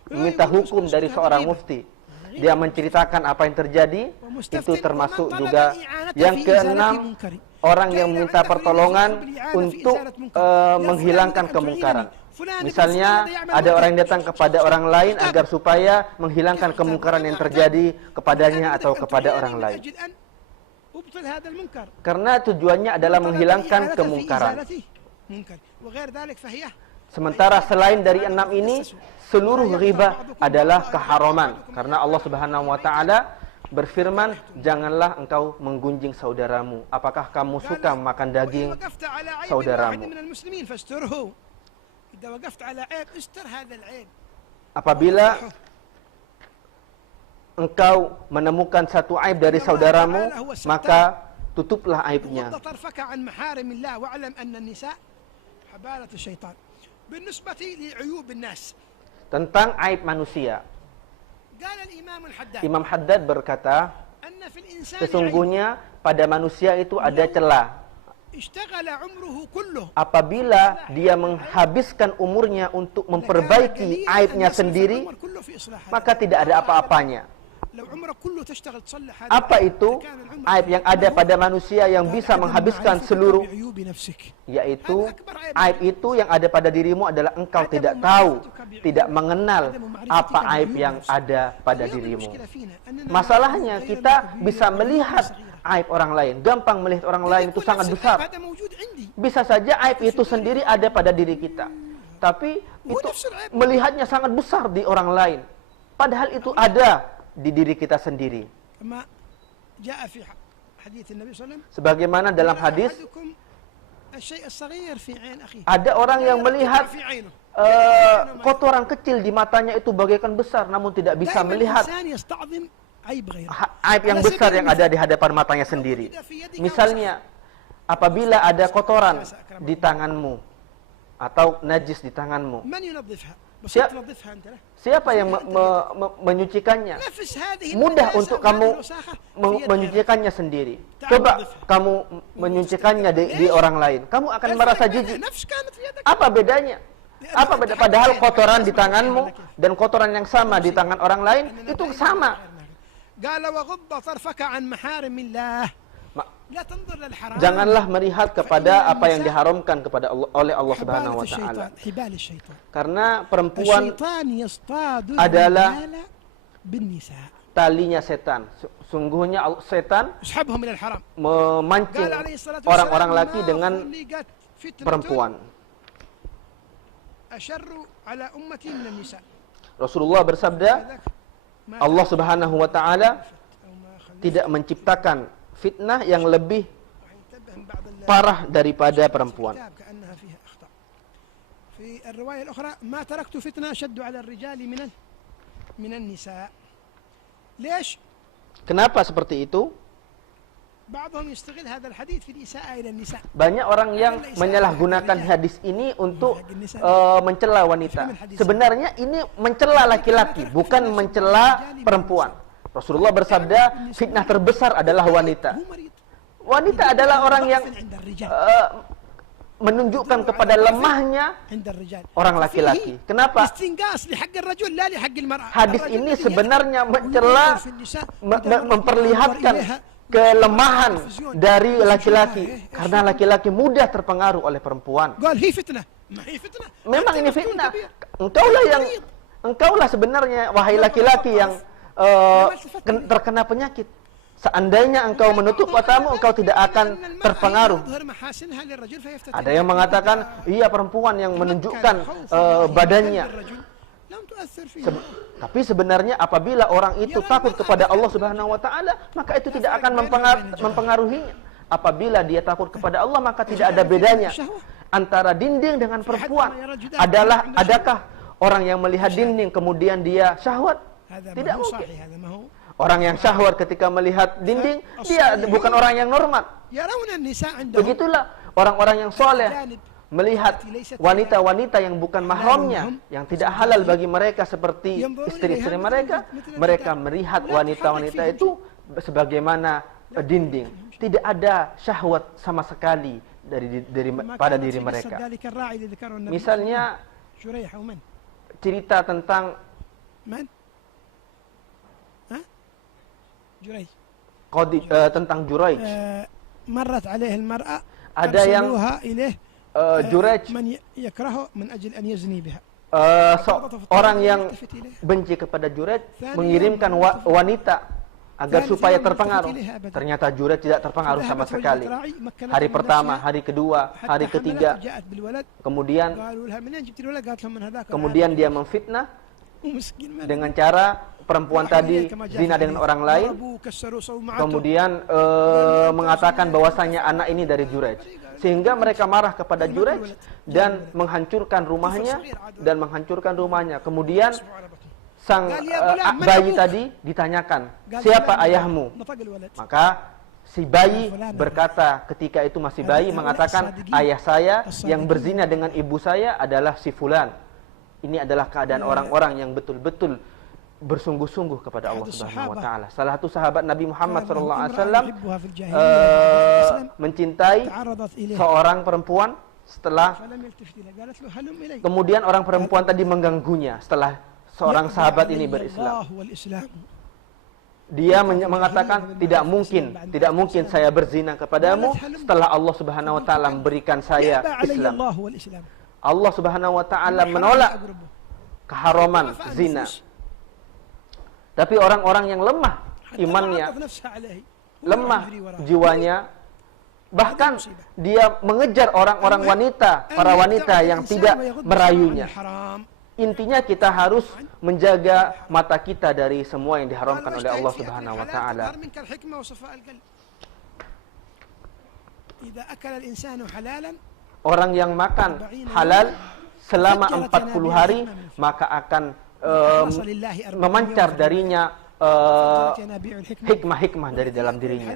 meminta hukum dari seorang mufti, dia menceritakan apa yang terjadi, itu termasuk juga. Yang keenam, orang yang meminta pertolongan untuk menghilangkan kemungkaran. Misalnya ada orang yang datang kepada orang lain agar supaya menghilangkan kemungkaran yang terjadi kepadanya atau kepada orang lain. Karena tujuannya adalah menghilangkan kemungkaran. Sementara selain dari 6 ini, seluruh ghibah adalah keharaman. Karena Allah Subhanahu wa taala berfirman, janganlah engkau menggunjing saudaramu. Apakah kamu suka makan daging saudaramu? Apabila engkau menemukan satu aib dari saudaramu, maka tutuplah aibnya. Tentang aib manusia, Imam Haddad berkata, sesungguhnya pada manusia itu ada celah. Apabila dia menghabiskan umurnya untuk memperbaiki aibnya sendiri, maka tidak ada apa-apanya. Apa itu aib yang ada pada manusia yang bisa menghabiskan seluruh? Yaitu aib itu yang ada pada dirimu adalah engkau tidak tahu, tidak mengenal apa aib yang ada pada dirimu. Masalahnya kita bisa melihat aib orang lain, gampang melihat orang lain, itu sangat besar. Bisa saja aib itu sendiri ada pada diri kita, tapi itu melihatnya sangat besar di orang lain, padahal itu ada di diri kita sendiri. Sebagaimana dalam hadis, ada orang yang melihat kotoran kecil di matanya itu bagaikan besar, namun tidak bisa melihat aib yang besar yang ada di hadapan matanya sendiri. Misalnya, apabila ada kotoran di tanganmu atau najis di tanganmu, siapa yang menyucikannya? Mudah untuk kamu menyucikannya sendiri. Coba kamu menyucikannya di orang lain, kamu akan merasa jijik. Apa bedanya? Apa beda? Padahal kotoran di tanganmu dan kotoran yang sama di tangan orang lain itu sama. Janganlah melihat kepada apa yang diharamkan kepada Allah, oleh Allah Subhanahu wa taala. Karena perempuan adalah talinya setan. Sungguhnya setan memancing orang-orang laki dengan perempuan. Rasulullah bersabda, Allah Subhanahu wa taala tidak menciptakan fitnah yang lebih parah daripada perempuan. في الرواية الأخرى ما تركت فتنة أشد على الرجال من النساء. ليش؟ Kenapa seperti itu? Banyak orang yang menyalahgunakan hadis ini untuk mencela wanita. Sebenarnya ini mencela laki-laki, bukan mencela perempuan. Rasulullah bersabda, fitnah terbesar adalah wanita. Wanita adalah orang yang menunjukkan kepada lemahnya orang laki-laki. Kenapa? Hadis ini sebenarnya mencela, memperlihatkan kelemahan dari laki-laki, karena laki-laki mudah terpengaruh oleh perempuan. Memang ini fitnah. Engkaulah sebenarnya, wahai laki-laki, yang terkena penyakit. Seandainya engkau menutup matamu, engkau tidak akan terpengaruh. Ada yang mengatakan, iya, perempuan yang menunjukkan badannya. Tapi sebenarnya apabila orang itu takut kepada Allah Subhanahu wa taala, maka itu tidak akan mempengaruhinya. Apabila dia takut kepada Allah, maka tidak ada bedanya antara dinding dengan perempuan. Adakah orang yang melihat dinding kemudian dia syahwat? Tidak mungkin. Orang yang syahwat ketika melihat dinding, dia bukan orang yang normal. Begitulah orang-orang yang soleh melihat wanita-wanita yang bukan mahramnya, yang tidak halal bagi mereka seperti istri-istri mereka. Mereka melihat wanita-wanita itu sebagaimana dinding. Tidak ada syahwat sama sekali pada diri mereka. Misalnya cerita tentang tentang Juraij. Ada yang Juraij, orang yang benci kepada Juraij, mengirimkan wanita agar supaya terpengaruh. Ternyata Juraij tidak terpengaruh sama sekali. Hari pertama, hari kedua, hari ketiga, kemudian dia memfitnah dengan cara perempuan tadi zina dengan orang lain, kemudian mengatakan bahwasanya anak ini dari Juraij, sehingga mereka marah kepada Juraij dan menghancurkan rumahnya Kemudian sang bayi tadi ditanyakan, siapa ayahmu? Maka si bayi berkata, ketika itu masih bayi, mengatakan, ayah saya yang berzina dengan ibu saya adalah si fulan. Ini adalah keadaan orang-orang yang betul-betul bersungguh-sungguh kepada Allah Subhanahu wa taala. Salah satu sahabat Nabi Muhammad sallallahu alaihi wasallam mencintai seorang perempuan setelah kemudian orang perempuan tadi mengganggunya setelah seorang sahabat ini berislam. Dia mengatakan, tidak mungkin saya berzina kepadamu setelah Allah Subhanahu wa taala memberikan saya Islam. Allah Subhanahu wa taala menolak keharaman zina. Tapi orang-orang yang lemah imannya, lemah jiwanya, bahkan dia mengejar orang-orang wanita, para wanita yang tidak merayunya. Intinya kita harus menjaga mata kita dari semua yang diharamkan oleh Allah Subhanahu wa taala. Orang yang makan halal selama 40 hari, maka akan memancar darinya hikmah-hikmah dari dalam dirinya.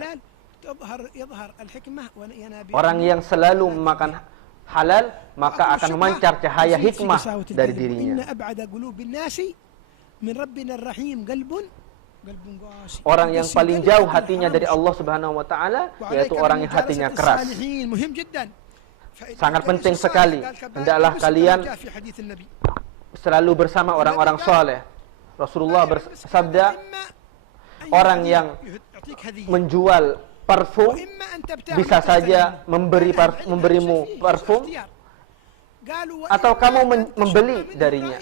Orang yang selalu makan halal, maka akan memancar cahaya hikmah dari dirinya. Orang yang paling jauh hatinya dari Allah Subhanahu wa taala yaitu orang yang hatinya keras. Sangat penting sekali, hendaklah kalian selalu bersama orang-orang soleh. Rasulullah bersabda, orang yang menjual parfum bisa saja memberimu parfum, atau kamu membeli darinya,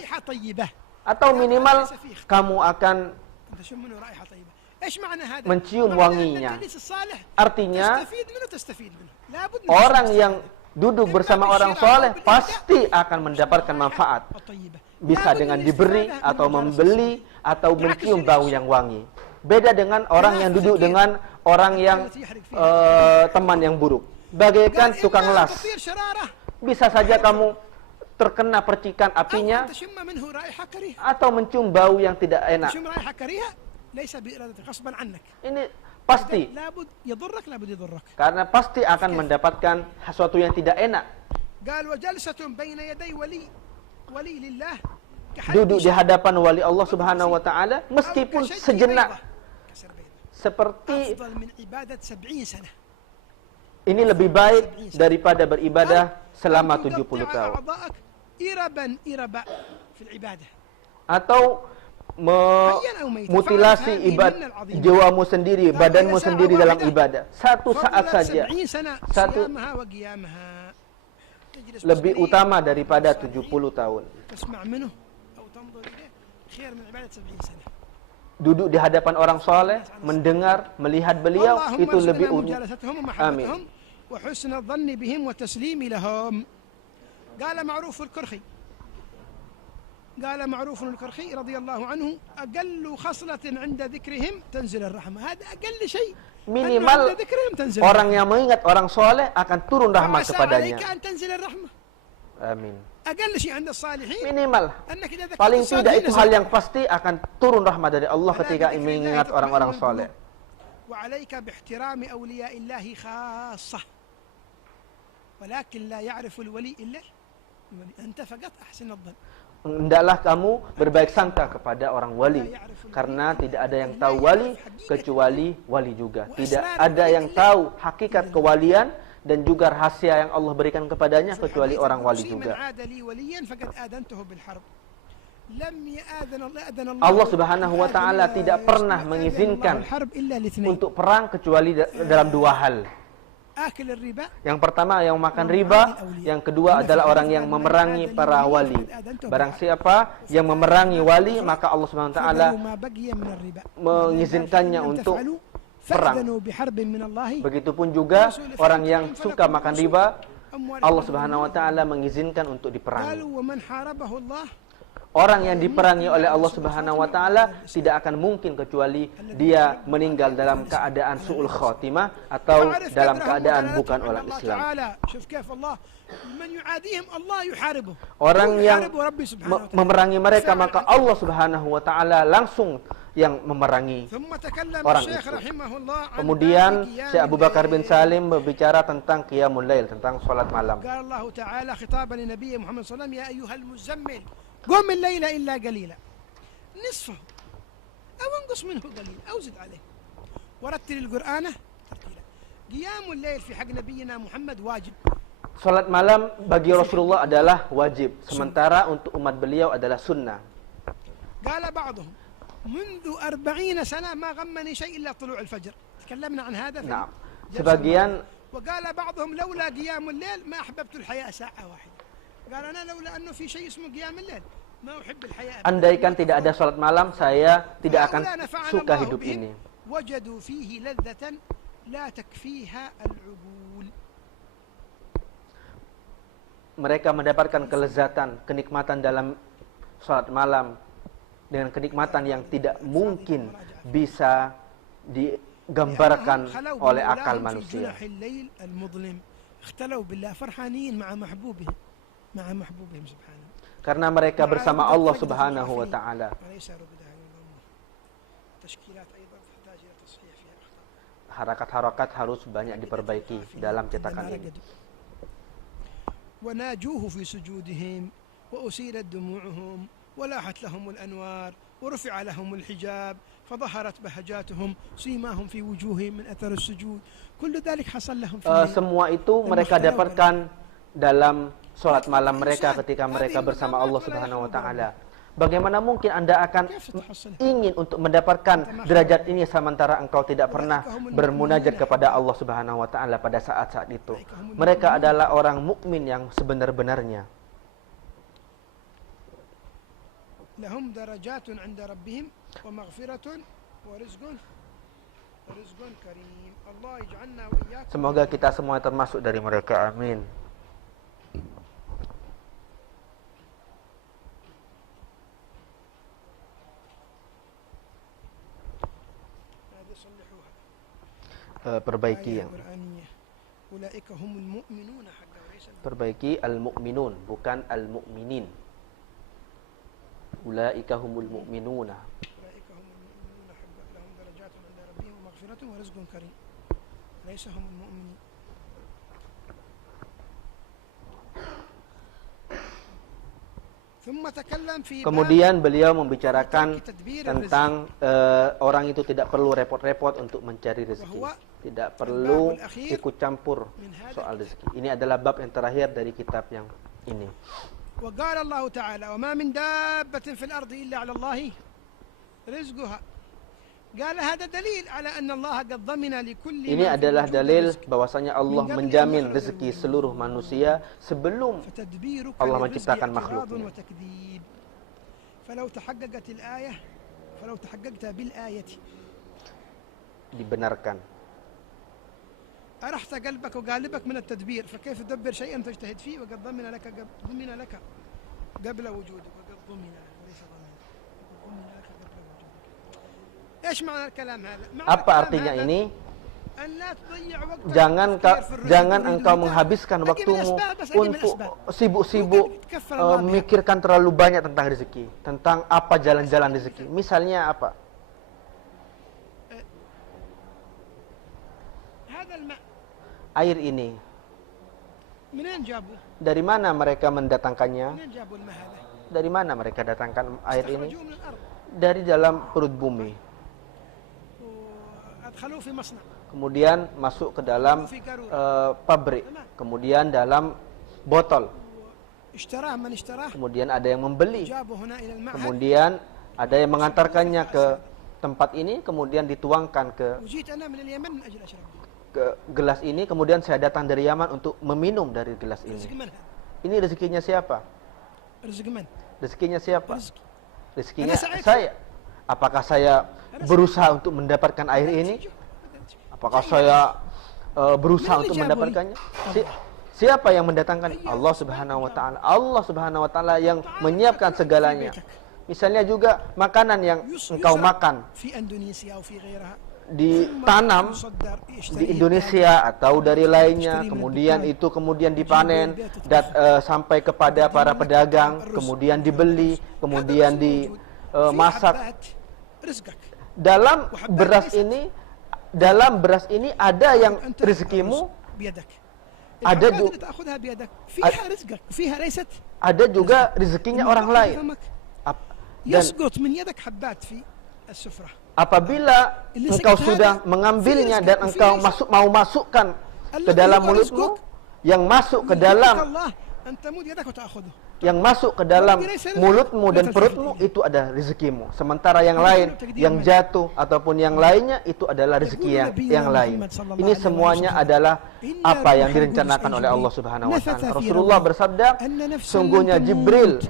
atau minimal kamu akan mencium wanginya. Artinya, orang yang duduk bersama orang soleh pasti akan mendapatkan manfaat. Bisa dengan diberi, atau membeli, atau mencium bau yang wangi. Beda dengan orang yang duduk dengan orang yang teman yang buruk, bagaikan tukang las. Bisa saja kamu terkena percikan apinya, atau mencium bau yang tidak enak. ليس بإرادتك غصبا عنك. Ini pasti. لابد يضرك لابد يضرك. Karena pasti akan mendapatkan sesuatu yang tidak enak. قال وجلسة بين يدي ولي لله. Duduk di hadapan wali Allah Subhanahu wa taala meskipun sejenak seperti ini lebih baik daripada beribadah selama 70 tahun. Atau memutilasi jiwamu sendiri, badanmu sendiri dalam ibadah. Satu saat saja. Satu lebih utama daripada 70 tahun. Duduk di hadapan orang soleh, mendengar, melihat beliau, itu lebih amin. وحسن الظن بهم والتسليم لهم. قال معروف الكرخي رضي الله عنه أقل خصلة عند ذكرهم تنزل الرحمة. هذا أقل شيء. Minimal orang yang mengingat orang soleh akan turun rahmat kepadanya. Amin. Minimal. Paling tidak itu hal yang pasti akan turun rahmat dari Allah ketika mengingat orang-orang soleh. وعليك باحترام أولياء الله خاصة ولكن لا يعرف الولي إلا أنت فقط أحسن الظن. Hendaklah kamu berbaik sangka kepada orang wali, karena tidak ada yang tahu wali kecuali wali juga. Tidak ada yang tahu hakikat kewalian dan juga rahasia yang Allah berikan kepadanya kecuali orang wali juga. Allah Subhanahu wa taala tidak pernah mengizinkan untuk perang kecuali dalam dua hal. Yang pertama yang makan riba, yang kedua adalah orang yang memerangi para wali. Barang siapa yang memerangi wali, maka Allah Subhanahu wa taala mengizinkannya untuk perang. Begitupun juga orang yang suka makan riba, Allah Subhanahu wa taala mengizinkan untuk diperangi. Orang yang diperangi oleh Allah Subhanahu wa taala tidak akan mungkin kecuali dia meninggal dalam keadaan su'ul khatimah atau dalam keadaan bukan orang Islam. Orang yang memerangi mereka, maka Allah Subhanahu wa taala langsung yang memerangi orang itu. Kemudian Syekh Abu Bakar bin Salim berbicara tentang qiyamul lail, tentang salat malam. Allah Ta'ala khitaban li Nabi Muhammad sallallahu alaihi wasallam, ya ayyuhal muzammil قم الليل إلا قليلا نصفه أو انقص منه قليلا أو زد عليه ورتل القرآن ترتيلا. قيام الليل في حق نبينا محمد واجب. Salat malam bagi Rasulullah adalah wajib, sementara untuk umat beliau adalah sunnah. قال بعضهم منذ 40 سنة ما غمني شيء إلا طلوع الفجر. تكلمنا عن هذا في sebagian. وقال بعضهم لولا قيام الليل ما أحببت الحياة ساعة واحدة. Andaikan tidak ada salat malam, saya tidak akan suka hidup ini. Mereka mendapatkan kelezatan, kenikmatan dalam salat malam dengan kenikmatan yang tidak mungkin bisa digambarkan oleh akal manusia. Karena mereka bersama Allah Subhanahu wa taala. Harakat-harakat harus banyak diperbaiki dalam cetakan ini. وناجوه في سجودهم وأسيلت دموعهم ولاحت لهم الأنوار ورفع لهم الحجاب فظهرت بهجاتهم سيماهم في وجوههم من أثر السجود كل ذلك حصل لهم في semua itu mereka dapatkan dalam salat malam mereka ketika mereka bersama Allah Subhanahu wa taala. Bagaimana mungkin Anda akan ingin untuk mendapatkan derajat ini sementara engkau tidak pernah bermunajat kepada Allah Subhanahu wa taala pada saat-saat itu? Mereka adalah orang mukmin yang sebenar-benarnya. Lahum darajatun 'inda rabbihim wa maghfiratun wa rizqun karim. Allah yaj'alna wa iyyakum. Semoga kita semua termasuk dari mereka. Amin. Perbaiki yang perbaiki al-mu'minun, bukan al-mu'minin. Ulaika humul mu'minuna. ومغفرة ورزق كريم ليس هم المؤمنين. Kemudian beliau membicarakan tentang orang itu tidak perlu repot-repot untuk mencari rezeki, tidak perlu ikut campur soal rezeki. Ini adalah bab yang terakhir dari kitab yang ini. وقال الله تعالى وما من دابة في الأرض إلا على الله رزقها. قال هذا دليل على أن الله قد ضمن لكل. Ini adalah dalil bahwasanya Allah menjamin rezeki seluruh manusia sebelum Allah menciptakan makhluknya. فلو تحققت الآية فلو تحققت بالآية dibenarkan. أرحت قلبك وقالبك من التدبير فكيف تدبر شيئا تجتهد فيه وقد ضمن لك قبل وجودك وقد ضمن وليس ضمن ضمن لك قبل وجودك. ايش معنى الكلام هذا؟ Apa artinya ini? Jangan engkau menghabiskan waktumu untuk sibuk-sibuk memikirkan terlalu banyak tentang rezeki, tentang apa jalan-jalan rezeki. Misalnya apa? Air ini. Dari mana mereka mendatangkannya? Dari mana mereka datangkan air ini? Dari dalam perut bumi. Kemudian masuk ke dalam pabrik, kemudian dalam botol, kemudian ada yang membeli, kemudian ada yang mengantarkannya ke tempat ini, kemudian dituangkan ke gelas ini, kemudian saya datang dari Yaman untuk meminum dari gelas ini. Ini rezekinya siapa? Rezekinya siapa? Rezekinya saya. Apakah saya berusaha untuk mendapatkan air ini? Apakah saya berusaha untuk mendapatkannya? Siapa yang mendatangkan? Allah Subhanahu wa taala. Allah Subhanahu wa taala yang menyiapkan segalanya. Misalnya juga makanan yang engkau makan ditanam di Indonesia atau dari lainnya, kemudian dipanen dan sampai kepada para pedagang, kemudian dibeli, kemudian dimasak. Dalam beras ini ada yang rezekimu, ada juga rezekinya orang lain. Dan apabila engkau sudah mengambilnya dan engkau mau masukkan ke dalam mulutmu, yang masuk ke dalam mulutmu dan perutmu itu ada rezekimu. Sementara yang lain, yang jatuh ataupun yang lainnya itu adalah rezeki yang lain. Ini semuanya adalah apa yang direncanakan oleh Allah Subhanahu wa taala. Rasulullah bersabda, sungguhnya Jibril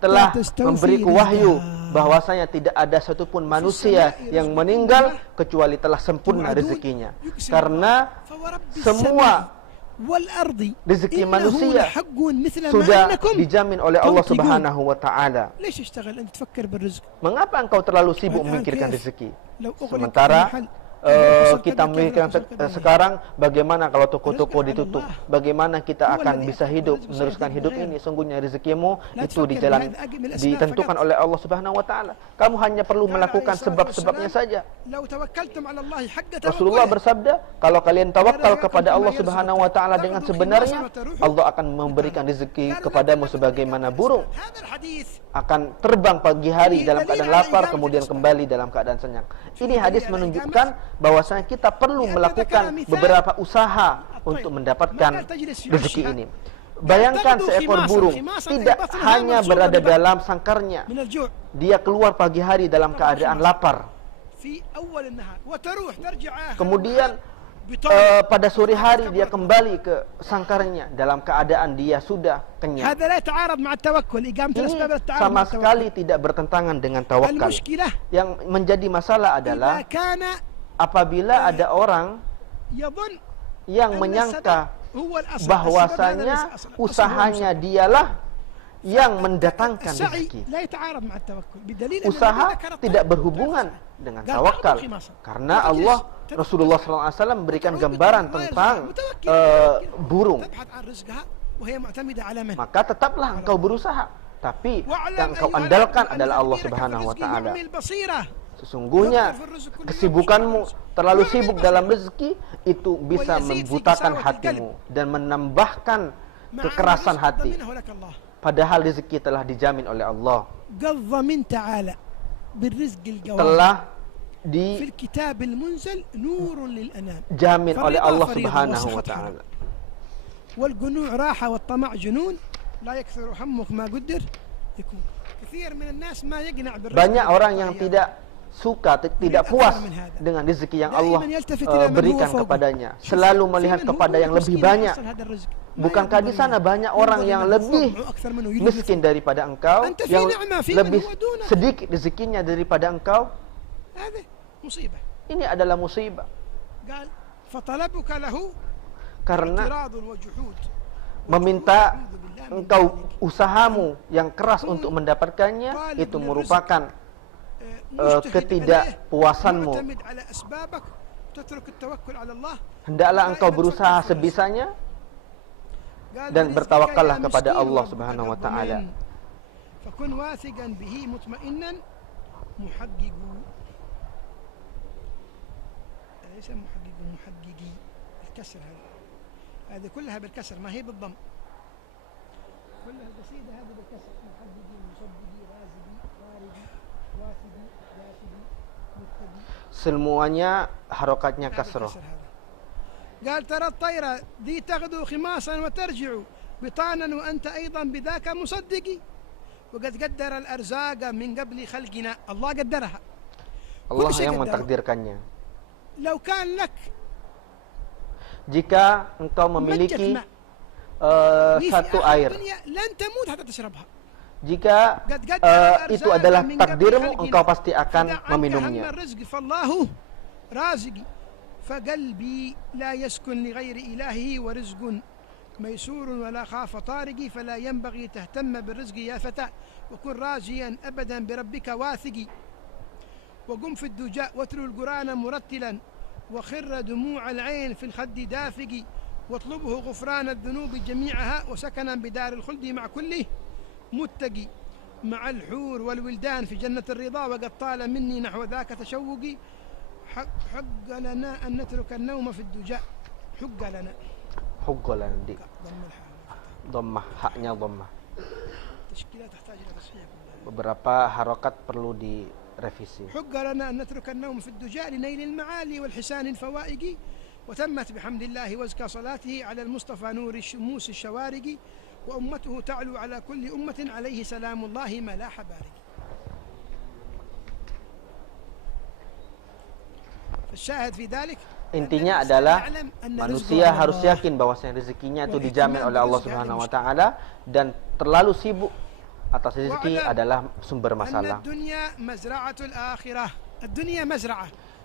telah memberiku wahyu bahwasanya tidak ada satupun manusia yang meninggal kecuali telah sempurna rezekinya. Karena semua rezeki manusia sudah dijamin oleh Allah Subhanahu wa taala. Mengapa engkau terlalu sibuk memikirkan rezeki? Sementara kita memikirkan sekarang bagaimana kalau toko-toko ditutup, bagaimana kita akan bisa hidup, meneruskan hidup ini. Sungguhnya rezekimu itu ditentukan oleh Allah Subhanahu wa taala. Kamu hanya perlu melakukan sebab-sebabnya saja. Rasulullah bersabda, kalau kalian tawakal kepada Allah Subhanahu wa taala dengan sebenarnya, Allah akan memberikan rezeki kepadamu sebagaimana burung akan terbang pagi hari dalam keadaan lapar, kemudian kembali dalam keadaan kenyang. Ini hadis menunjukkan bahwasanya kita perlu melakukan beberapa usaha untuk mendapatkan rezeki ini. Bayangkan seekor burung tidak hanya berada dalam sangkarnya, dia keluar pagi hari dalam keadaan lapar, kemudian pada sore hari dia kembali ke sangkarnya dalam keadaan dia sudah kenyang. Ini sama sekali tidak bertentangan dengan tawakal. Yang menjadi masalah adalah apabila ada orang yang menyangka bahwasanya usahanya dialah yang mendatangkan rezeki. Usaha tidak berhubungan dengan tawakal, karena Rasulullah SAW memberikan gambaran tentang burung. Maka tetaplah engkau berusaha, tapi yang engkau andalkan adalah Allah Subhanahu wa taala. Sesungguhnya kesibukanmu terlalu sibuk dalam rezeki itu bisa membutakan hatimu dan menambahkan kekerasan hati. Padahal rezeki telah dijamin oleh Allah. Telah dijamin oleh Allah Subhanahu wa taala. Banyak orang yang tidak suka, tidak puas dengan rezeki yang Allah berikan kepadanya, selalu melihat kepada yang lebih banyak. Bukankah di sana banyak orang yang lebih miskin daripada engkau, yang lebih sedikit rezekinya daripada engkau? Ini adalah musibah. Karena meminta engkau usahamu yang keras untuk mendapatkannya itu merupakan ketidakpuasanmu. Hendaklah engkau berusaha sebisanya dan bertawakallah kepada Allah Subhanahu wa taala. Fakun wathiqan bihi mutma'innan muhaqqiqu. ليس محقق محققي الكسر هذه كلها بالكسر ما هي بالضم. كلها القصيدة هذه بالكسر محققي مصدقي رازقي خارجي واثقي جاسدي متقي. Semuanya harokatnya kasrah. قال ترى الطيرة ذي تغدو خماصا وترجع بطانا وأنت أيضا بذاك مصدقي وقد قدر الأرزاق من قبل خلقنا. الله قدرها. Allah yang mentakdirkannya. لو كان لك jika engkau memiliki satu air, jika itu adalah takdirmu, engkau pasti akan meminumnya. فقلبي لا يسكن لغير إلهه ورزق ميسور ولا خاف طارقي فلا ينبغي تهتم بالرزق يا فتى وكن راجيا أبدا بربك واثقي وقم في الدجاء واتلو القرآن مرتلا وخر دموع العين في الخد دافقي واطلبه غفران الذنوب جميعها وسكنا بدار الخلد مع كله متقي مع الحور والولدان في جنة الرضا وقد طال مني نحو ذاك تشوقي حق لنا أن نترك النوم في الدجاء. حق لنا دي ضمة haknya ضمة. تشكيلات تحتاج إلى تصحيح. Beberapa harokat perlu direvisi. حق لنا أن نترك النوم في الدجاء لنيل المعالي والحسان الفوائق وتمت بحمد الله وزكى صلاته على المصطفى نور الشموس الشوارق وأمته تعلو على كل أمة عليه سلام الله ملاح بارق. Intinya adalah manusia harus yakin bahwasanya rezekinya itu dijamin oleh Allah Subhanahu wa taala dan terlalu sibuk atas rezeki adalah sumber masalah.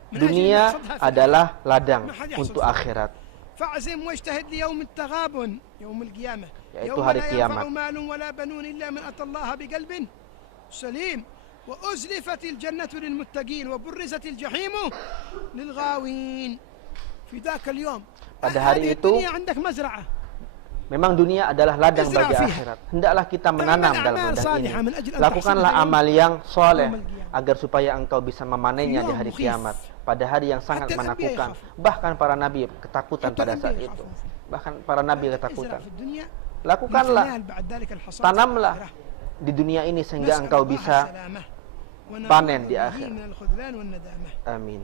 Dunia adalah ladang untuk akhirat. Yaitu hari kiamat. وأزلفت الجنة للمتقين وبرزت الجحيم للغاوين في ذاك اليوم. Pada hari itu memang dunia adalah ladang bagi akhirat. Hendaklah kita menanam dalam ladang ini. Lakukanlah amal yang soleh agar supaya engkau bisa memanennya di hari kiamat. Pada hari yang sangat menakutkan. Bahkan para nabi ketakutan pada saat itu. Bahkan para nabi ketakutan. Lakukanlah, tanamlah di dunia ini sehingga engkau bisa panen di akhir. Amin.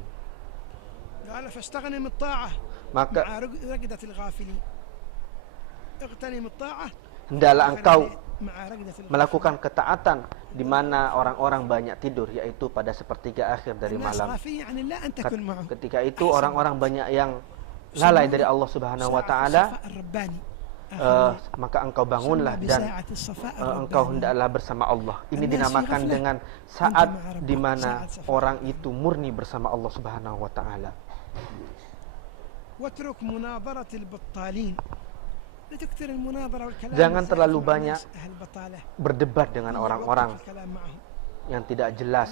Maka hendaklah engkau melakukan ketaatan di mana orang-orang banyak tidur, yaitu pada sepertiga akhir dari malam. Ketika itu orang-orang banyak yang lalai dari Allah Subhanahu wa taala. Maka engkau bangunlah dan engkau hendaklah bersama Allah. Ini dinamakan dengan saat di mana orang itu murni bersama Allah Subhanahu wa taala. Jangan terlalu banyak berdebat dengan orang-orang yang tidak jelas,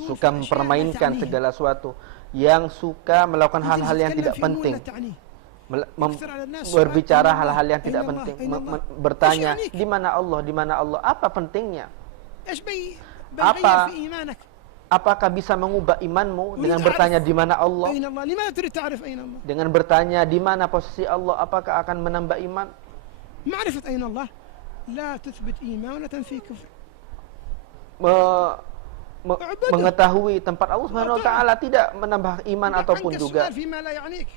suka mempermainkan segala sesuatu, yang suka melakukan hal-hal yang tidak penting, berbicara hal-hal yang tidak penting, bertanya di mana Allah, apa pentingnya? Apakah bisa mengubah imanmu dengan bertanya di mana Allah? Dengan bertanya di mana posisi Allah, apakah akan menambah iman? معرفة أين الله لا تثبت إيمان ولا تنفي كفر. Mengetahui tempat Allah Subhanahu wa taala tidak menambah iman ataupun juga.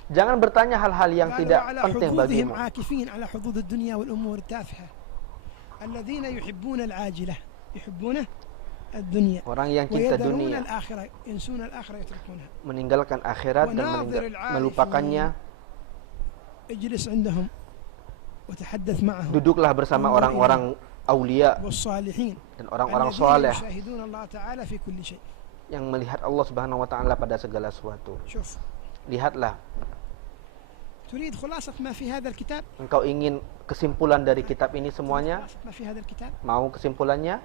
Jangan bertanya hal-hal yang tidak penting bagimu. Orang yang cinta dunia meninggalkan akhirat dan melupakannya. Duduklah bersama orang-orang aulia dan orang-orang saleh yang melihat Allah Subhanahu wa taala pada segala sesuatu. Lihatlah. Engkau ingin kesimpulan dari kitab ini semuanya? Mau kesimpulannya?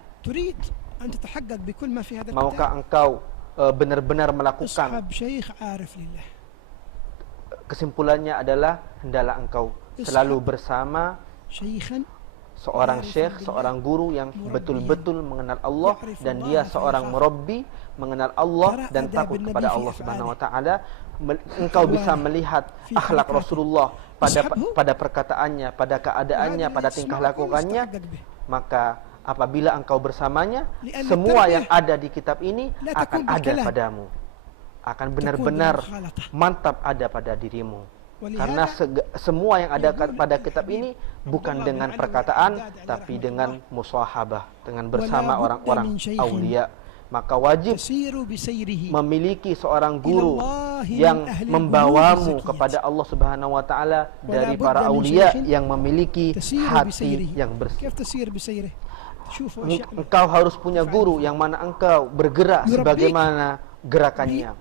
Maukah engkau benar-benar melakukan? Kesimpulannya adalah hendaklah engkau selalu bersama seorang syekh, seorang guru yang betul-betul mengenal Allah dan dia seorang murabbi, mengenal Allah dan takut kepada Allah Subhanahu wa taala. Engkau bisa melihat akhlak Rasulullah pada perkataannya, pada keadaannya, pada tingkah lakukannya. Maka apabila engkau bersamanya, semua yang ada di kitab ini akan ada padamu, akan benar-benar mantap ada pada dirimu. Karena semua yang ada pada kitab ini bukan dengan perkataan, tapi dengan musahabah, dengan bersama orang-orang aulia. Maka wajib memiliki seorang guru yang membawamu kepada Allah Subhanahu wa taala dari para aulia yang memiliki hati yang bersih. Engkau harus punya guru yang mana engkau bergerak sebagaimana gerakannya,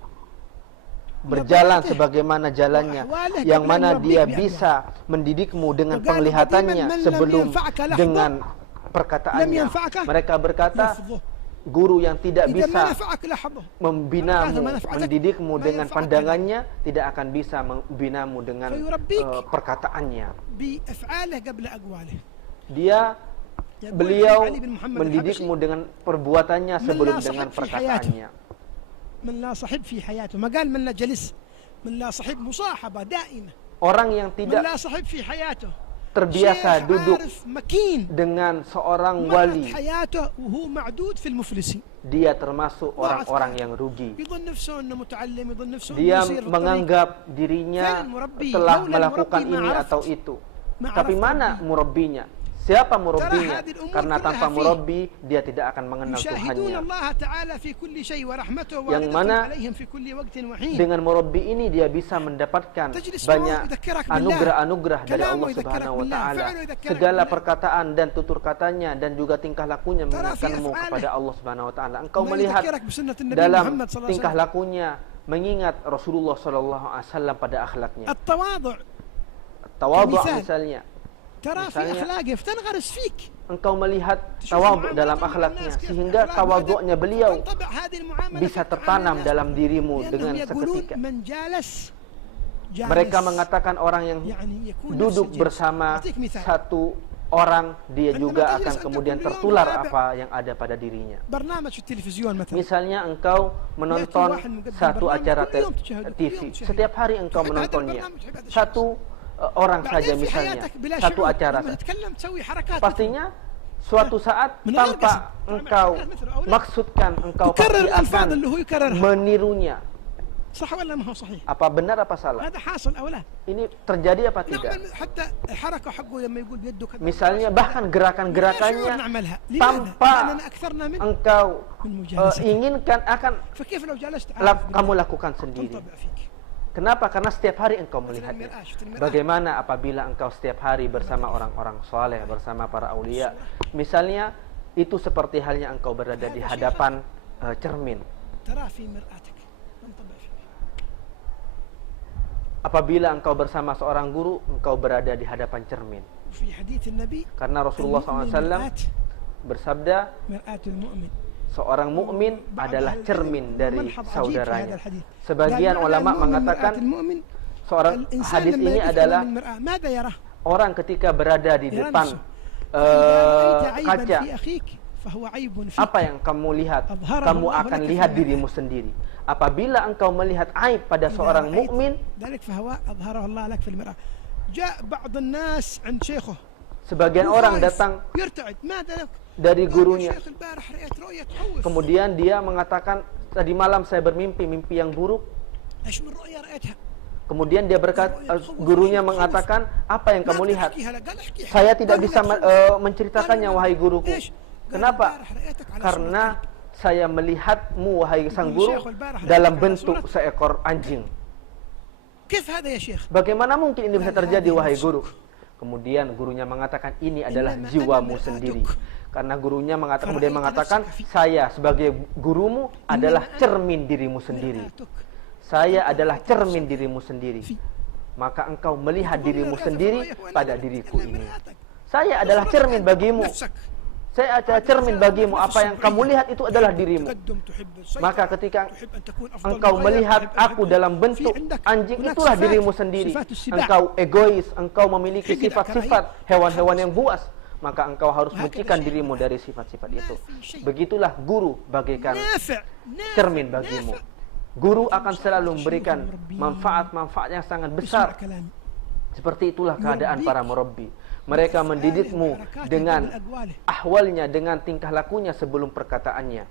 berjalan sebagaimana jalannya, yang mana dia bisa mendidikmu dengan penglihatannya sebelum dengan perkataannya. Mereka berkata, guru yang tidak bisa membinamu, mendidikmu dengan pandangannya, tidak akan bisa membinamu dengan perkataannya. Beliau mendidikmu dengan perbuatannya sebelum dengan perkataannya. Orang yang tidak terbiasa duduk dengan seorang wali, dia termasuk orang-orang yang rugi. Dia menganggap dirinya telah melakukan ini atau itu. Tapi mana murabbinya? Siapa murabbinya? Karena tanpa murabbi dia tidak akan mengenal Tuhannya. Yang mana dengan murabbi ini dia bisa mendapatkan banyak anugerah-anugerah dari Allah Subhanahu wa taala. Segala perkataan dan tutur katanya dan juga tingkah lakunya mengingatkanmu kepada Allah Subhanahu wa taala. Engkau melihat dalam tingkah lakunya mengingat Rasulullah sallallahu alaihi wasallam pada akhlaknya. Tawadhu misalnya. Engkau melihat tawadhu dalam akhlaknya, sehingga tawadhu'nya beliau bisa tertanam dalam dirimu dengan seketika. Mereka mengatakan orang yang duduk bersama satu orang, dia juga akan kemudian tertular apa yang ada pada dirinya. Misalnya engkau menonton satu acara TV, setiap hari engkau menontonnya. Satu orang saja misalnya, satu acara saja. Pastinya suatu saat tanpa engkau maksudkan, engkau pasti akan menirunya. Apa benar apa salah? Ini terjadi apa tidak? Misalnya bahkan gerakan-gerakannya tanpa engkau inginkan akan kamu lakukan sendiri. Kenapa? Karena setiap hari engkau melihatnya. Bagaimana apabila engkau setiap hari bersama orang-orang saleh, bersama para aulia? Misalnya itu seperti halnya engkau berada di hadapan cermin. Apabila engkau bersama seorang guru, engkau berada di hadapan cermin. Karena Rasulullah SAW bersabda, seorang mukmin adalah cermin dari saudaranya. Sebagian ulama mengatakan seorang hadis ini adalah orang ketika berada di depan kaca, Apa yang kamu lihat? Kamu akan lihat dirimu sendiri. Apabila engkau melihat aib pada seorang mukmin, sebagian orang datang dari gurunya. Kemudian dia mengatakan, tadi malam saya bermimpi mimpi yang buruk. Kemudian dia berkata, gurunya mengatakan, apa yang kamu lihat? Saya tidak bisa menceritakannya, wahai guruku. Kenapa? Karena saya melihatmu, wahai sang guru, dalam bentuk seekor anjing. Bagaimana mungkin ini bisa terjadi, wahai guru? Kemudian gurunya mengatakan, ini adalah jiwamu sendiri. Karena gurunya kemudian mengatakan, saya sebagai gurumu adalah cermin dirimu sendiri. Saya adalah cermin dirimu sendiri. Maka engkau melihat dirimu sendiri pada diriku ini. Saya adalah cermin bagimu. Saya adalah cermin bagimu. Apa yang kamu lihat itu adalah dirimu. Maka ketika engkau melihat aku dalam bentuk anjing, itulah dirimu sendiri. Engkau egois, engkau memiliki sifat-sifat hewan-hewan yang buas, maka engkau harus bencikan dirimu dari sifat-sifat itu. Begitulah guru bagaikan cermin bagimu. Guru akan selalu memberikan manfaat-manfaat yang sangat besar. Seperti itulah keadaan para murabbi. Mereka mendidikmu dengan ahwalnya, dengan tingkah lakunya sebelum perkataannya.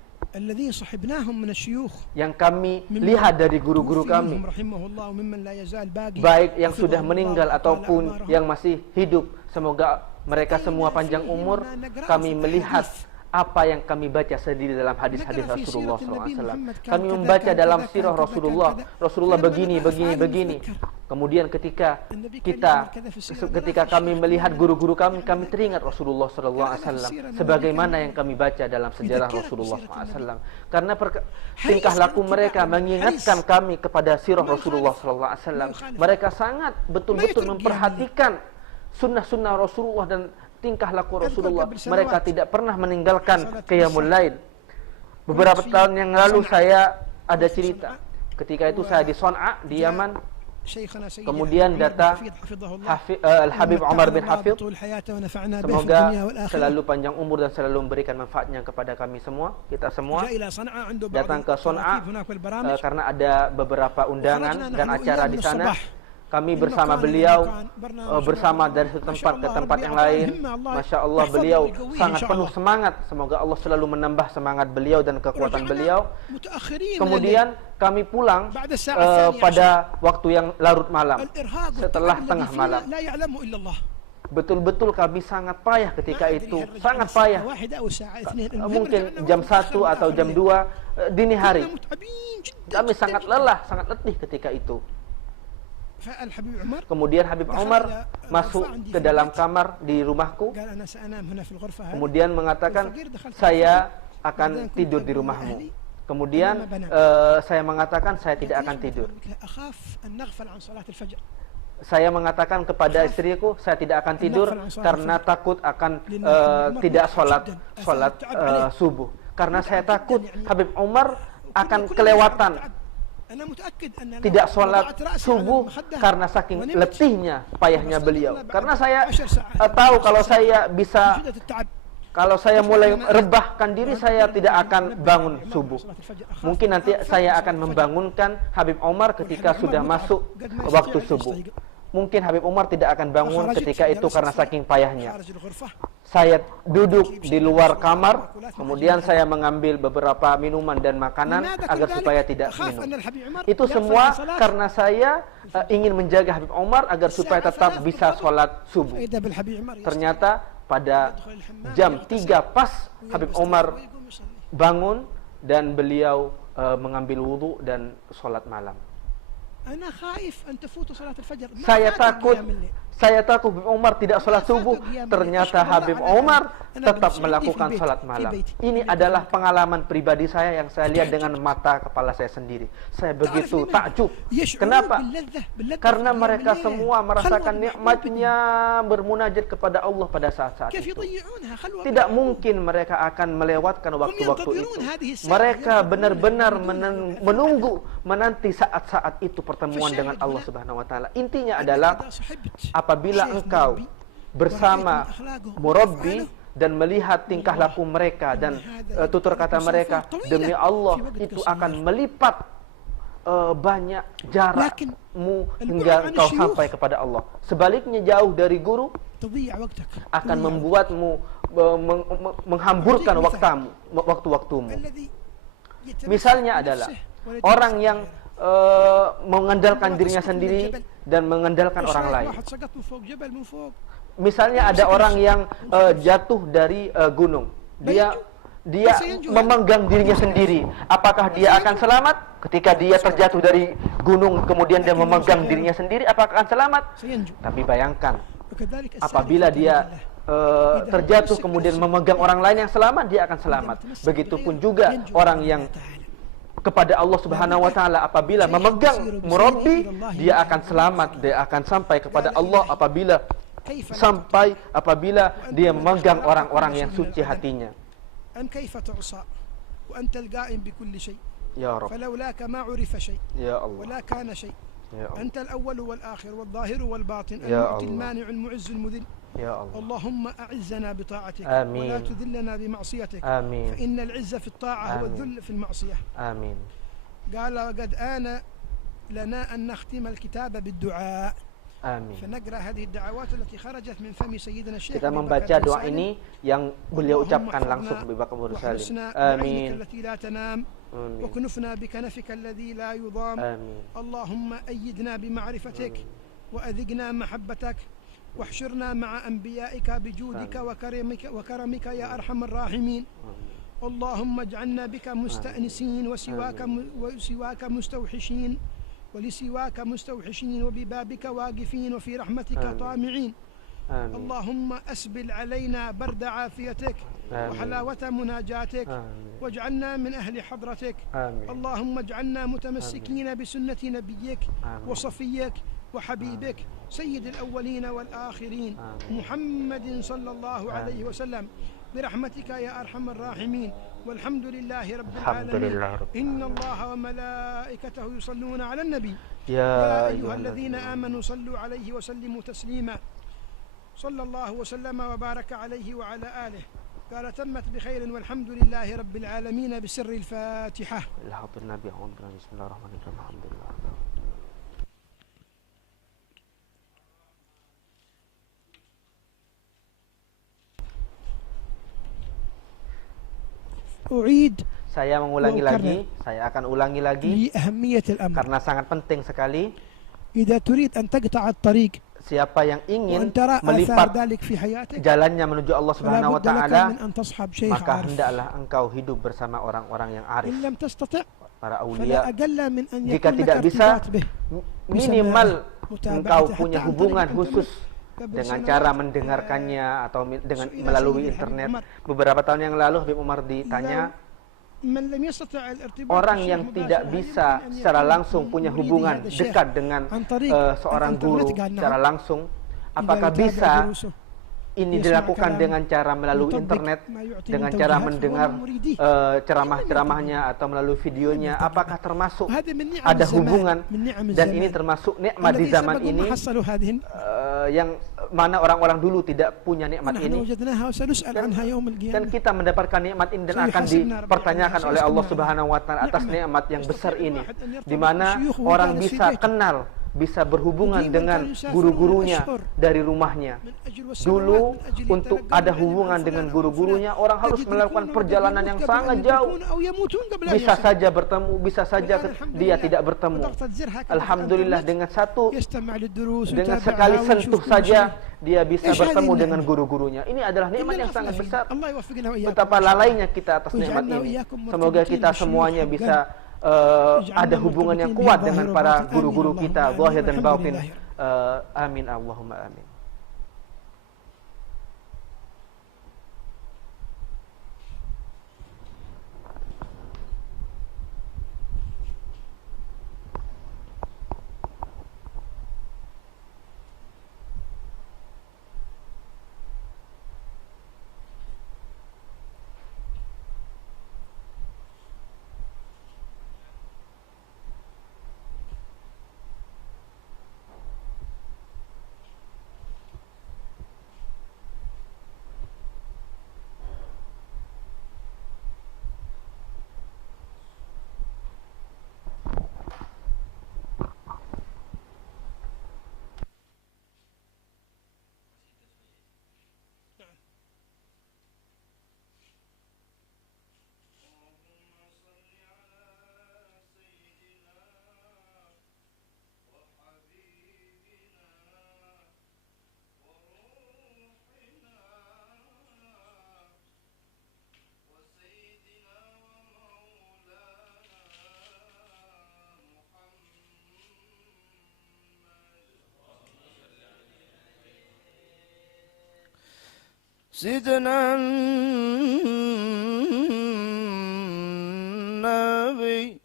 Yang kami lihat dari guru-guru kami, baik yang sudah meninggal ataupun yang masih hidup, semoga mereka semua panjang umur. Kami melihat apa yang kami baca sendiri dalam hadis-hadis Rasulullah SAW. Kami membaca dalam sirah Rasulullah. Rasulullah begini. Kemudian ketika kami melihat guru-guru kami teringat Rasulullah SAW. Sebagaimana yang kami baca dalam sejarah Rasulullah SAW. Karena tingkah laku mereka mengingatkan kami kepada sirah Rasulullah SAW. Mereka sangat betul-betul memperhatikan sunnah-sunnah Rasulullah dan tingkah laku Rasulullah. Mereka tidak pernah meninggalkan qiyamul lail. Beberapa tahun yang lalu saya ada cerita. Ketika itu saya di Son'a, di Yaman. Kemudian datang Al-Habib Umar bin Hafidh. Semoga selalu panjang umur dan selalu memberikan manfaatnya kepada kami semua, kita semua. Datang ke Son'a karena ada beberapa undangan dan acara di sana. Kami bersama beliau, bersama dari satu tempat ke tempat yang lain. Masya Allah, beliau sangat penuh semangat. Semoga Allah selalu menambah semangat beliau dan kekuatan beliau. Kemudian kami pulang pada waktu yang larut malam, setelah tengah malam. Betul-betul kami sangat payah ketika itu, sangat payah. Mungkin jam 1 atau jam 2 dini hari. Kami sangat lelah, sangat letih ketika itu. Kemudian Habib Umar masuk ke dalam kamar di rumahku. Kemudian mengatakan, saya akan tidur di rumahmu. Kemudian saya mengatakan, saya tidak akan tidur. Saya mengatakan kepada istriku, saya tidak akan tidur karena takut akan tidak sholat subuh. Karena saya takut Habib Umar akan kelewatan tidak sholat subuh karena saking letihnya, payahnya beliau. Karena saya tahu kalau saya mulai rebahkan diri, saya tidak akan bangun subuh. Mungkin nanti saya akan membangunkan Habib Umar ketika sudah masuk waktu subuh. Mungkin Habib Umar tidak akan bangun ketika itu karena saking payahnya. Saya duduk di luar kamar, kemudian saya mengambil beberapa minuman dan makanan agar supaya tidak minum. Itu semua karena saya ingin menjaga Habib Umar agar supaya tetap bisa sholat subuh. Ternyata pada jam 3 pas Habib Umar bangun dan beliau mengambil wudu dan sholat malam. Saya takut Habib Umar tidak sholat subuh. Ternyata Habib Umar tetap melakukan sholat malam. Ini adalah pengalaman pribadi saya yang saya lihat dengan mata kepala saya sendiri. Saya begitu takjub. Kenapa? Karena mereka semua merasakan nikmatnya bermunajat kepada Allah pada saat-saat itu. Tidak mungkin mereka akan melewatkan waktu-waktu itu. Mereka benar-benar menanti saat-saat itu pertemuan dengan Allah Subhanahu wa taala. Intinya adalah apabila engkau bersama murabbi, dan melihat tingkah laku mereka dan tutur kata mereka, demi Allah itu akan melipat banyak jarakmu hingga kau sampai kepada Allah. Sebaliknya jauh dari guru akan membuatmu menghamburkan waktu-waktumu. Misalnya adalah orang yang mengandalkan dirinya sendiri dan mengandalkan orang lain. Misalnya ada orang yang jatuh dari gunung. Dia memegang dirinya sendiri. Apakah dia akan selamat? Ketika dia terjatuh dari gunung kemudian dia memegang dirinya sendiri, apakah akan selamat? Tapi bayangkan, apabila dia terjatuh kemudian memegang orang lain yang selamat, dia akan selamat. Begitupun juga orang yang kepada Allah Subhanahu wa taala apabila memegang murabbi, dia akan selamat, dia akan sampai kepada Allah apabila dia memegang orang-orang yang suci hatinya. Ya Rabb. فلولاك ما عرف شيء Ya Allah. ولا كان شيء Ya Allah. أنت الأول والآخر والظاهر والباطن يا المعطي الله. المانع المعز المذل. Ya Allah. اللهم أعزنا بطاعتك آمين. ولا تذلنا بمعصيتك آمين. فإن العز في الطاعة آمين. والذل في المعصية. Amin. قال وقد آن لنا أن نختم الكتاب بالدعاء. Amin. فنقرأ هذه الدعوات التي خرجت من فم سيدنا الشيخ Kita أبي membaca بكر بن doa سالم. ini yang beliau اللهم ucapkan احفظنا langsung Abu Bakar bin Salim. واحرسنا Amin. بعينك التي لا تنام Amin. وكنفنا بكنفك الذي لا يضام. Amin. اللهم أيدنا بمعرفتك وأذقنا محبتك واحشرنا مع أنبيائك بجودك وكرمك يا أرحم الراحمين. اللهم اجعلنا بك مستأنسين وسواك مستوحشين ولسواك مستوحشين وببابك واقفين وفي رحمتك طامعين. Amin. اللهم أسبل علينا برد عافيتك وحلاوة مناجاتك واجعلنا من أهل حضرتك. Amin. اللهم اجعلنا متمسكين بسنة نبيك وصفيك وحبيبك سيد الأولين والآخرين محمد صلى الله عليه وسلم برحمتك يا أرحم الراحمين. والحمد لله رب العالمين. إن الله وملائكته يصلون على النبي يا أيها الذين آمنوا صلوا عليه وسلموا تسليما. صلى الله وسلم وبارك عليه وعلى آله. قال تمت بخير والحمد لله رب العالمين بسر الفاتحة. Ilhatul Nabi. Bismillahirrahmanirrahim. Alhamdulillah. أعيد Saya mengulangi lagi, saya akan ulangi lagi لأهمية الأمر. karena sangat penting sekali. إذا تريد أن تقطع الطريق Siapa yang ingin وأن ترى آثار melipat ذلك في حياتك jalannya menuju Allah فلا Subhanahu wa بد لك taala, من أن تصحب شيخ maka عارف. hendaklah engkau hidup bersama orang-orang yang arif, إن لم تستطع para فلا aulia. أقل من أن Jika يكون لك tidak bisa, ارتباط به minimal متابعته engkau حتى punya عن طريق hubungan الإنترنت. khusus قبل dengan سنوات cara mendengarkannya atau dengan سئل melalui سيدي internet. الحبيب عمر Beberapa tahun yang lalu Habib Umar ditanya, من لم يستطع الارتباط orang بالشيخ yang مباشرة tidak هل bisa يمكن أن secara يكون langsung punya مريدي hubungan هذا الشيخ dekat dengan عن طريق seorang الإنترنت؟ guru قال نعم. secara langsung, إذا apakah يتابع bisa دروسه ini يسمع dilakukan كلامه dengan cara melalui يطبق internet, ما يعطي dengan من cara توجيهات mendengar فهو مريديه. ceramah-ceramahnya atau melalui videonya, apakah termasuk وهذا من نعم ada الزمان، hubungan? من نعم Dan ini الزمان. termasuk nikmat di الذي zaman سبقوا ini ما حصلوا هذه yang mana orang-orang dulu tidak punya nikmat ونحن ini. وجدناها وسنسأل عنها يوم Dan القيامة. kita mendapatkan nikmat ini dan akan dipertanyakan oleh Allah Subhanahu wa taala atas nikmat yang besar ini, di mana orang bisa kenal, bisa berhubungan dengan guru-gurunya dari rumahnya. Dulu untuk ada hubungan dengan guru-gurunya, orang harus melakukan perjalanan yang sangat jauh. Bisa saja bertemu, bisa saja dia tidak bertemu. Alhamdulillah dengan sekali sentuh saja dia bisa bertemu dengan guru-gurunya. Ini adalah nikmat yang sangat besar. Betapa lalainya kita atas nikmat ini. Semoga kita semuanya bisa ada hubungan yang kuat dengan para guru-guru kita, zahir dan batin. Amin, Allahumma amin. سيدنا النبي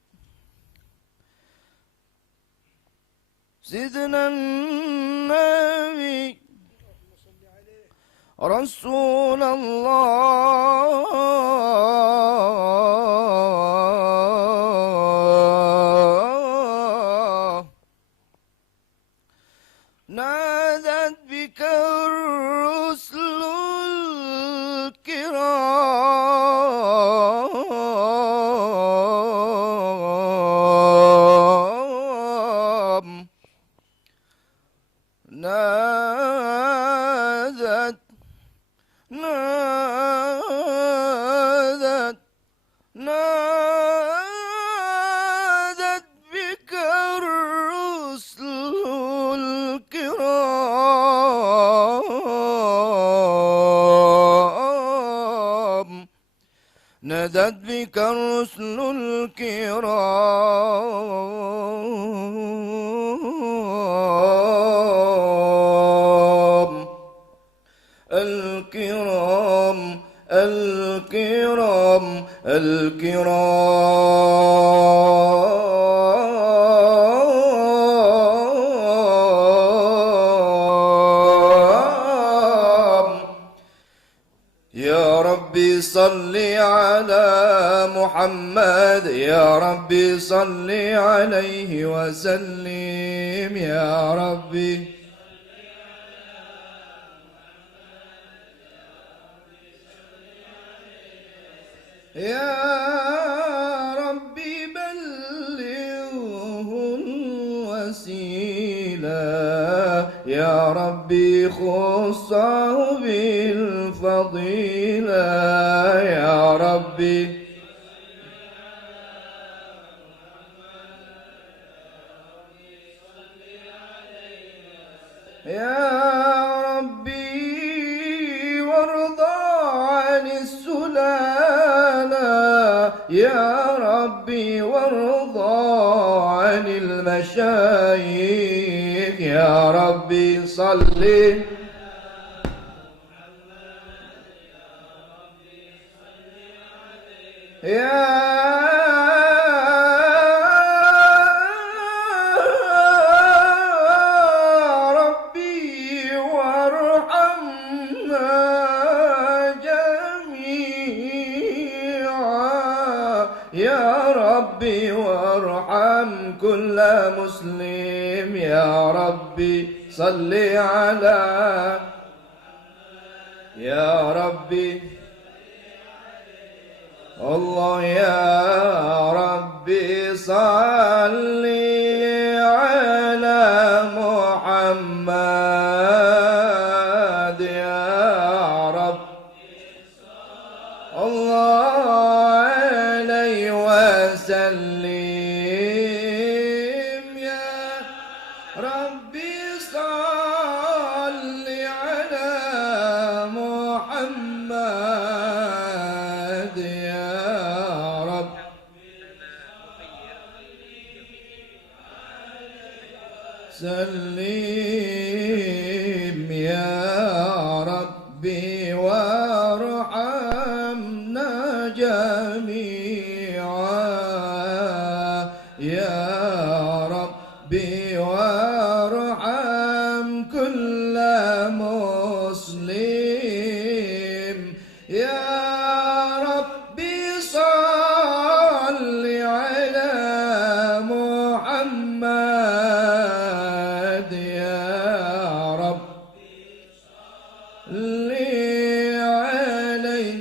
سيدنا النبي رسول الله نادت بك الرسل الكرام نادت بك الرسل الكرام نادت بك الرسل الكرام يا ربي صل على محمد يا ربي صل عليه وسلم يا ربي يا ربي بلغه الوسيلة يا ربي خصه بالفضيلة يا ربي يا ربي وارضى عن السلالة يا ربي وارضى عن المشايخ يا ربي صل يا ربي وارحمنا جميعا يا ربي وارحم كل مسلم يا ربي صل على يا ربي الله يا ربي صل على محمد يا رب الله عليه وسلم يا ربي صل على محمد يا رب سلم يا ربي وارحمنا جميعا يا ربي وارحم كل مسلم يا ربي صل على محمد يا رب لي عليه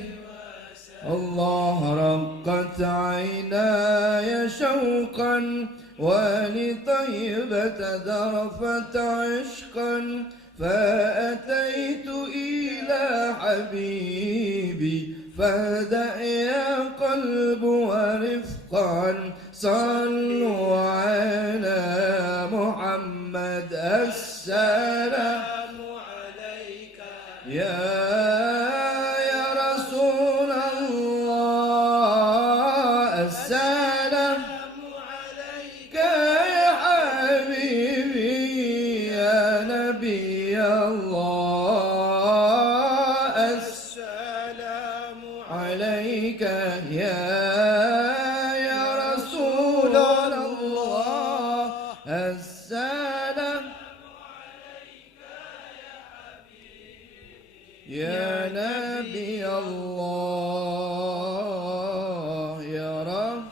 الله رقت عيناي شوقا ولطيبة ذرفت عشقا فأتيت إلى حبيبي فاهدأ يا قلب ورفقا صلوا على محمد السلام عليك يا رسول الله السلام عليك يا حبيبي يا نبي الله السلام يا نبي الله يرى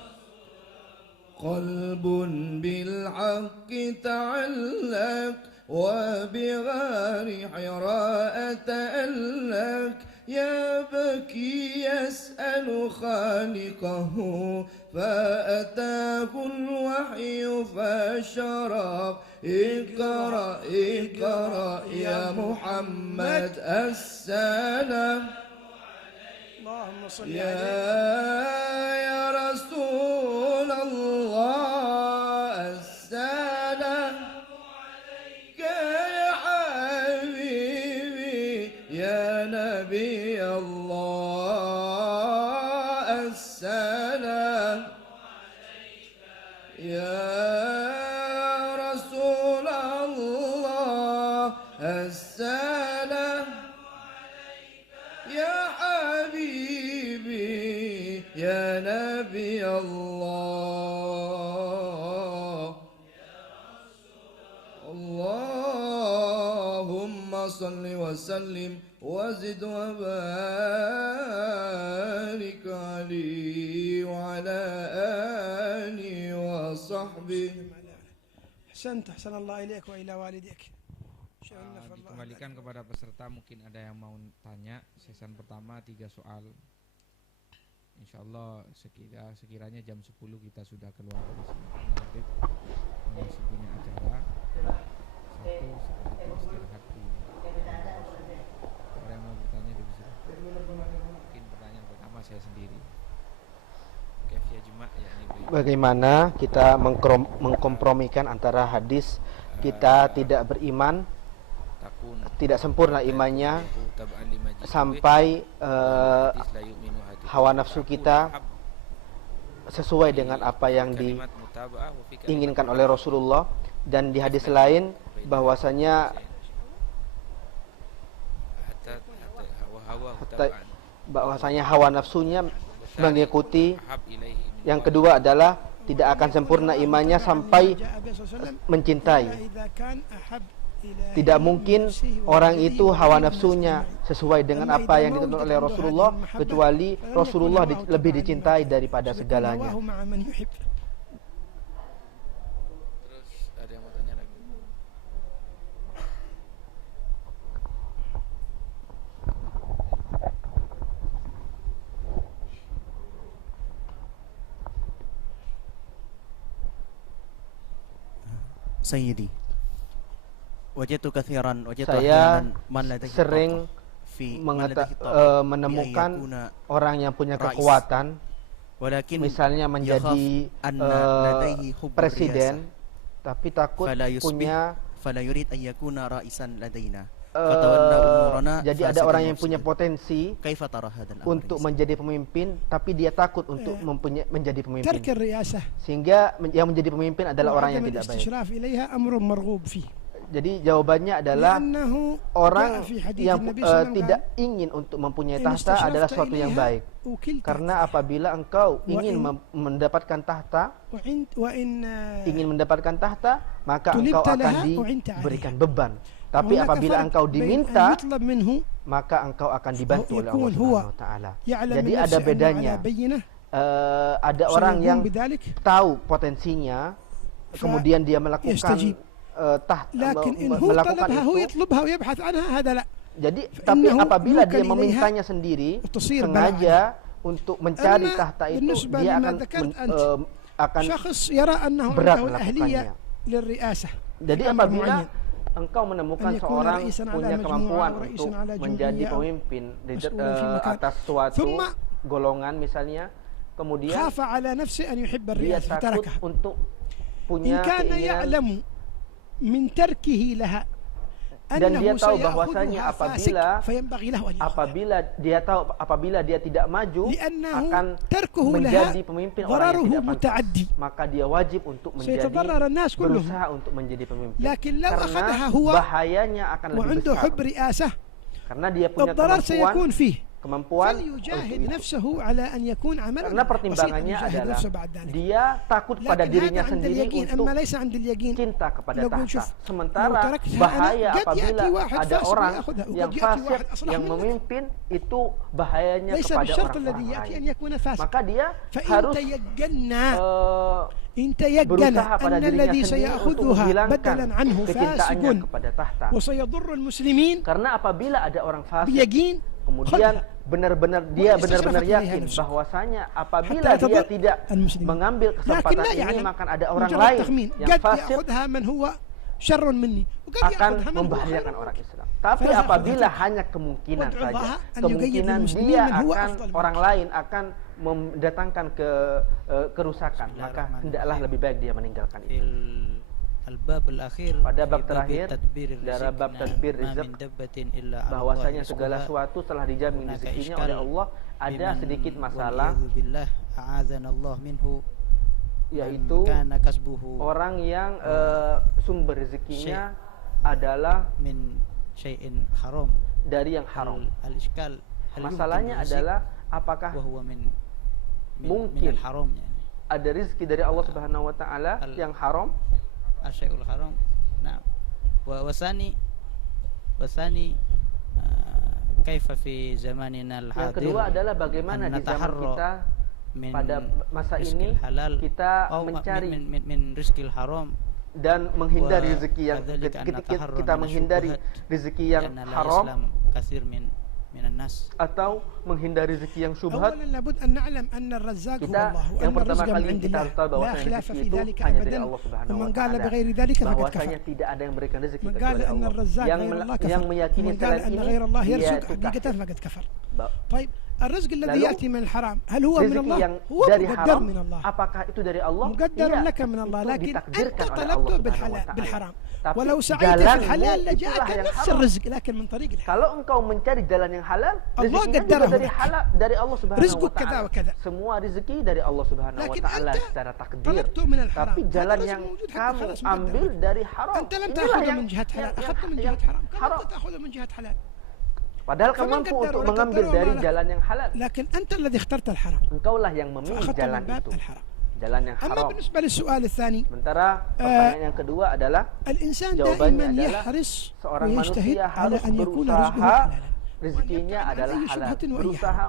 قلب بالحق تعلق وبغار حراء تألق يبكي يسأل خالقه فأتاه الوحي فشرب اقرأ اقرأ يا محمد السلام اللهم صل يا رسول الله السلام يا حبيبي يا نبي الله السلام يا رسول الله السلام يا حبيبي يا نبي الله اللهم صل وسلم وزد وبارك عليه وعلى آله وصحبه. أحسنت أحسن الله إليك وإلى والديك. Dikembalikan kepada peserta, mungkin ada yang mau tanya. Sesan pertama 3 soal. Insyaallah sekiranya jam 10 kita sudah keluar dari sini. Nanti masih punya acara. Satu istirahat di. Orang yang mau bertanya bisa. Mungkin pertanyaan pertama saya sendiri. Kafiyah Jumat ya ini. Bagaimana kita mengkompromikan antara hadis kita tidak beriman, tidak sempurna imannya, sampai hawa nafsu kita sesuai dengan apa yang diinginkan oleh Rasulullah. Dan di hadis lain bahwasanya hawa nafsunya mengikuti. Yang kedua adalah tidak akan sempurna imannya sampai mencintai. Tidak mungkin orang itu hawa nafsunya sesuai dengan apa yang dituntut oleh Rasulullah, kecuali Rasulullah lebih dicintai daripada segalanya. Terus ada yang mau tanya lagi? Sayyidi, saya sering menemukan orang yang punya kekuatan, misalnya menjadi presiden, tapi takut punya. Jadi ada orang yang punya potensi untuk menjadi pemimpin, tapi dia takut untuk menjadi pemimpin. Sehingga yang menjadi pemimpin adalah orang yang tidak baik. Jadi jawabannya adalah orang yang tidak ingin untuk mempunyai tahta adalah sesuatu yang baik. Karena apabila engkau ingin mendapatkan tahta, maka engkau akan diberikan beban. Tapi apabila engkau diminta, maka engkau akan dibantu oleh Allah Subhanahu wa taala. Jadi ada bedanya. Ada orang yang tahu potensinya, kemudian dia melakukan melakukan itu. Jadi tapi apabila dia memintanya sendiri, sengaja untuk mencari tahta itu, dia akan berat melakukannya. Jadi apabila engkau menemukan seorang punya kemampuan untuk menjadi pemimpin di atas suatu golongan misalnya, kemudian dia takut untuk punya keinginan, dan dia tahu bahwasanya apabila dia tidak maju akan menjadi pemimpin orang yang tidak pantas, maka dia wajib untuk berusaha untuk menjadi pemimpin. Karena bahayanya akan lebih besar, karena dia punya kemampuan, kemampuan فليجاهد untuk itu. نفسه على أن يكون عمله Karena pertimbangannya adalah dia takut pada dirinya sendiri untuk أما ليس عند اليقين cinta kepada لو tahta. نشوف Sementara لو تركتها bahaya أنا قد apabila يأتي واحد ada فاسق orang ويأخذها، وقد yang يأتي fasik واحد أصلح yang منك. memimpin, itu bahayanya ليس kepada بالشرط orang الذي يأتي أن lain. يكون فاسق. Maka dia فإن harus تيقنا إن berusaha تيقن pada أن dirinya الذي sendiri untuk سيأخذها menghilangkan بدلا عنه kecintaannya فاسق kepada tahta. وسيضر المسلمين Karena apabila ada orang fasik, بيقين kemudian benar-benar dia Wa benar-benar istashrafat yakin ilaiha bahwasanya apabila Hatta dia tadur tidak al-muslimin. mengambil لكن kesempatan لا ini, يعلم maka ada orang مجرد lain تخمين yang قد fasik يأخذها من هو شر مني وقد akan يأخذها من هو membahayakan خير orang Islam. Tapi Fala apabila akhudha. hanya kemungkinan Wad'u saja, Allah an kemungkinan yugayyir al-muslimin dia man huwa akan afdal orang lain akan mendatangkan kerusakan, maka hendaklah lebih baik dia meninggalkan itu. الباب الأخير Pada bab في terakhir تدبير dari bab tadbir ما rizq, من دبة إلا على bahwasanya الله segala رزقها sesuatu telah dijamin هناك rezekinya إشكال oleh Allah. Ada بمن sedikit masalah, والعياذ بالله أعاذنا الله منه yaitu كان كسبه orang yang sumber rezekinya adalah من شيء حرام. dari yang haram. الإشكال هل Masalahnya يمكن الرزق adalah apakah وهو من mungkin الحرام يعني ada rezeki dari Allah Subhanahu wa taala yang haram? الشيء الحرام. نعم. والثاني كيف في زماننا Yang الحاضر kedua adalah bagaimana di zaman kita من pada masa رزق ini الحلال kita أو mencari من رزق الحرام dan menghindari rezeki yang وكذلك أن ketika نتحرى kita من menghindari الشبهات rezeki yang لأن لا haram يسلم كثير من الناس. atau menghindari rezeki yang syubhat. أولا لابد أن نعلم أن الرزاق هو Kita الله yang وأن pertama الرزق من kali عند kita الله harus tahu لا bahwa خلاف rezeki في itu ذلك hanya dari أبدا Allah Subhanahu wa ومن قال taala. بغير ذلك فقد Bahwasanya كفر tidak ada yang memberikan rezeki من kecuali قال أن Allah. الرزاق غير الله Yang كفر meyakini ومن قال selain أن ini غير الله dia يرزق itu حقيقة kafir. فقد كفر. Ba- طيب الرزق الذي Lalu, يأتي من الحرام هل هو من rezeki الله؟ yang هو dari مقدر haram, من الله apakah itu dari Allah? مقدر Iya, لك من الله itu لكن ditakdirkan أنت oleh طلبته Allah Subhanahu wa بالحلال taala. بالحرام Tapi ولو سعيت في jalanmu الحلال itulah لجاءك yang نفس haram. الرزق لكن من طريق الحلال. Kalau engkau mencari jalan yang halal, Allah rezekinya juga qaddarahu dari lak. halal, dari Allah Subhanahu Rizquk wa kada taala. wa kada. Semua rezeki dari Allah Subhanahu wa لكن taala أنت secara takdir. طلبته من الحرام. Tapi هذا jalan الرزق yang موجود حتى kamu خلاص مقدر ambil لك. dari haram. أنت لم Inilah تأخذه yang- من جهة حلال yang- أخذته من yang جهة حرام كم haram. أنت تأخذه من جهة حلال Padahal kamu فمن mampu قدر untuk ولا mengambil قدر dari وما لك. jalan yang halal. لكن أنت الذي اخترت الحرام Engkaulah yang memilih فأخذته jalan من باب itu, الحرام. jalan yang أما haram. بالنسبة للسؤال الثاني Sementara pertanyaan yang kedua adalah الإنسان jawabannya دائما adalah يحرص seorang ويجتهد manusia على harus أن يكون رزقه berusaha حلالا rezekinya adalah أي halal, شبهة وأي berusaha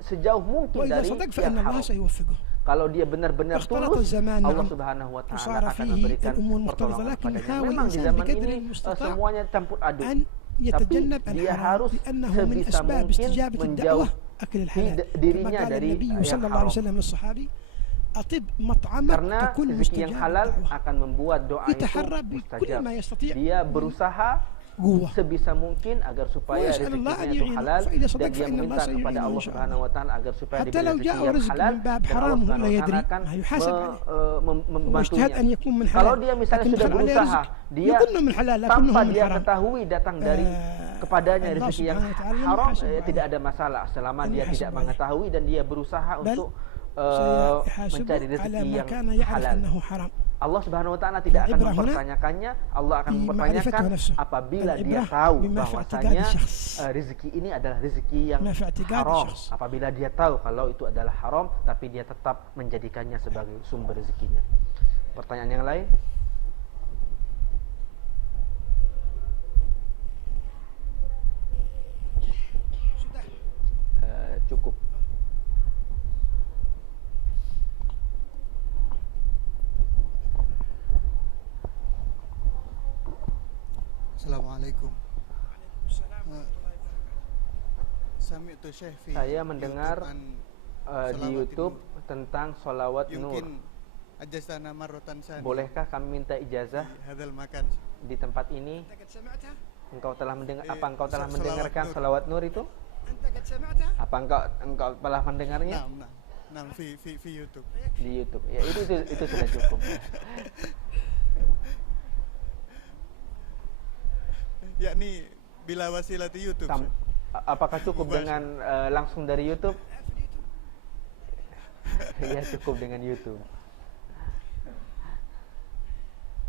sejauh mungkin وإذا dari صدق yang فإن الله haram. سيوفقه. Kalau dia benar-benar اختلط tulus, الزمان Allah نعم Subhanahu wa taala وصار akan فيه memberikan الأمور مختلطة pertolongan لكن padanya. يحاول Memang di الإنسان zaman بقدر ini المستطاع semuanya campur aduk. أن Tapi يتجنب dia الحرام harus لأنه من sebisa أسباب mungkin استجابة الدعوة menjauh أكل الحلال كما dirinya قال dari النبي yang صلى الله عليه haram. وسلم للصحابي أطب مطعمك Karena تكون rezeki yang مستجاب halal الدعوة akan membuat doa itu يتحرى بكل mustajab. ما يستطيع Dia berusaha قوة sebisa mungkin agar supaya ويسأل الله rezekinya أن itu يعينه halal, فإذا dan صدق dia فإن الله meminta kepada سيعينه Allah إن شاء Subhanahu الله wa taala agar supaya حتى diberi لو rezeki جاء yang رزق halal, من باب dan Allah حرام Subhanahu لا wa يدري taala akan يحاسب عليه membantunya. واجتهد أن يكون من Kalau حلال dia misalnya لكن sudah دخل عليه berusaha, رزق dia يظن من حلال لكنه tanpa من dia حرام ketahui datang dari kepadanya Allah rezeki yang Subhanahu wa taala haram, muhasib tidak ada masalah selama An dia tidak yuhasib mengetahui dan dia berusaha Bal untuk سيحاسبه mencari على rezeki ما yang كان يعرف halal. أنه حرام. Allah Subhanahu wa taala tidak akan Ibrah huna mempertanyakannya, Allah akan bi mempertanyakan ma'rifatihi nafsuh. apabila dia Al-ibrah tahu bima fi bahwasanya i'tiqadi syakhs. rezeki ini adalah rezeki yang Bima fi i'tiqadi haram. syakhs. Apabila dia tahu kalau itu adalah haram, tapi dia tetap menjadikannya sebagai sumber rezekinya. Pertanyaan yang lain? Cukup. Assalamualaikum. Sami'tu Syekh fi Saya mendengar di YouTube Nur. tentang sholawat nur. Yumkin ajazana marratan sani. Bolehkah kami minta ijazah Di hadzal makan. di tempat ini? أنت قد سمعتها؟ Engkau telah mendengar, Eh, apa engkau telah sholawat mendengarkan nur. sholawat nur itu? أنت قد سمعتها؟ Apa engkau telah mendengarnya Nah, fi YouTube. di YouTube? Ya, itu sudah cukup. Yakni bila wasilati YouTube. Apakah cukup dengan langsung dari YouTube? Ya, cukup dengan YouTube.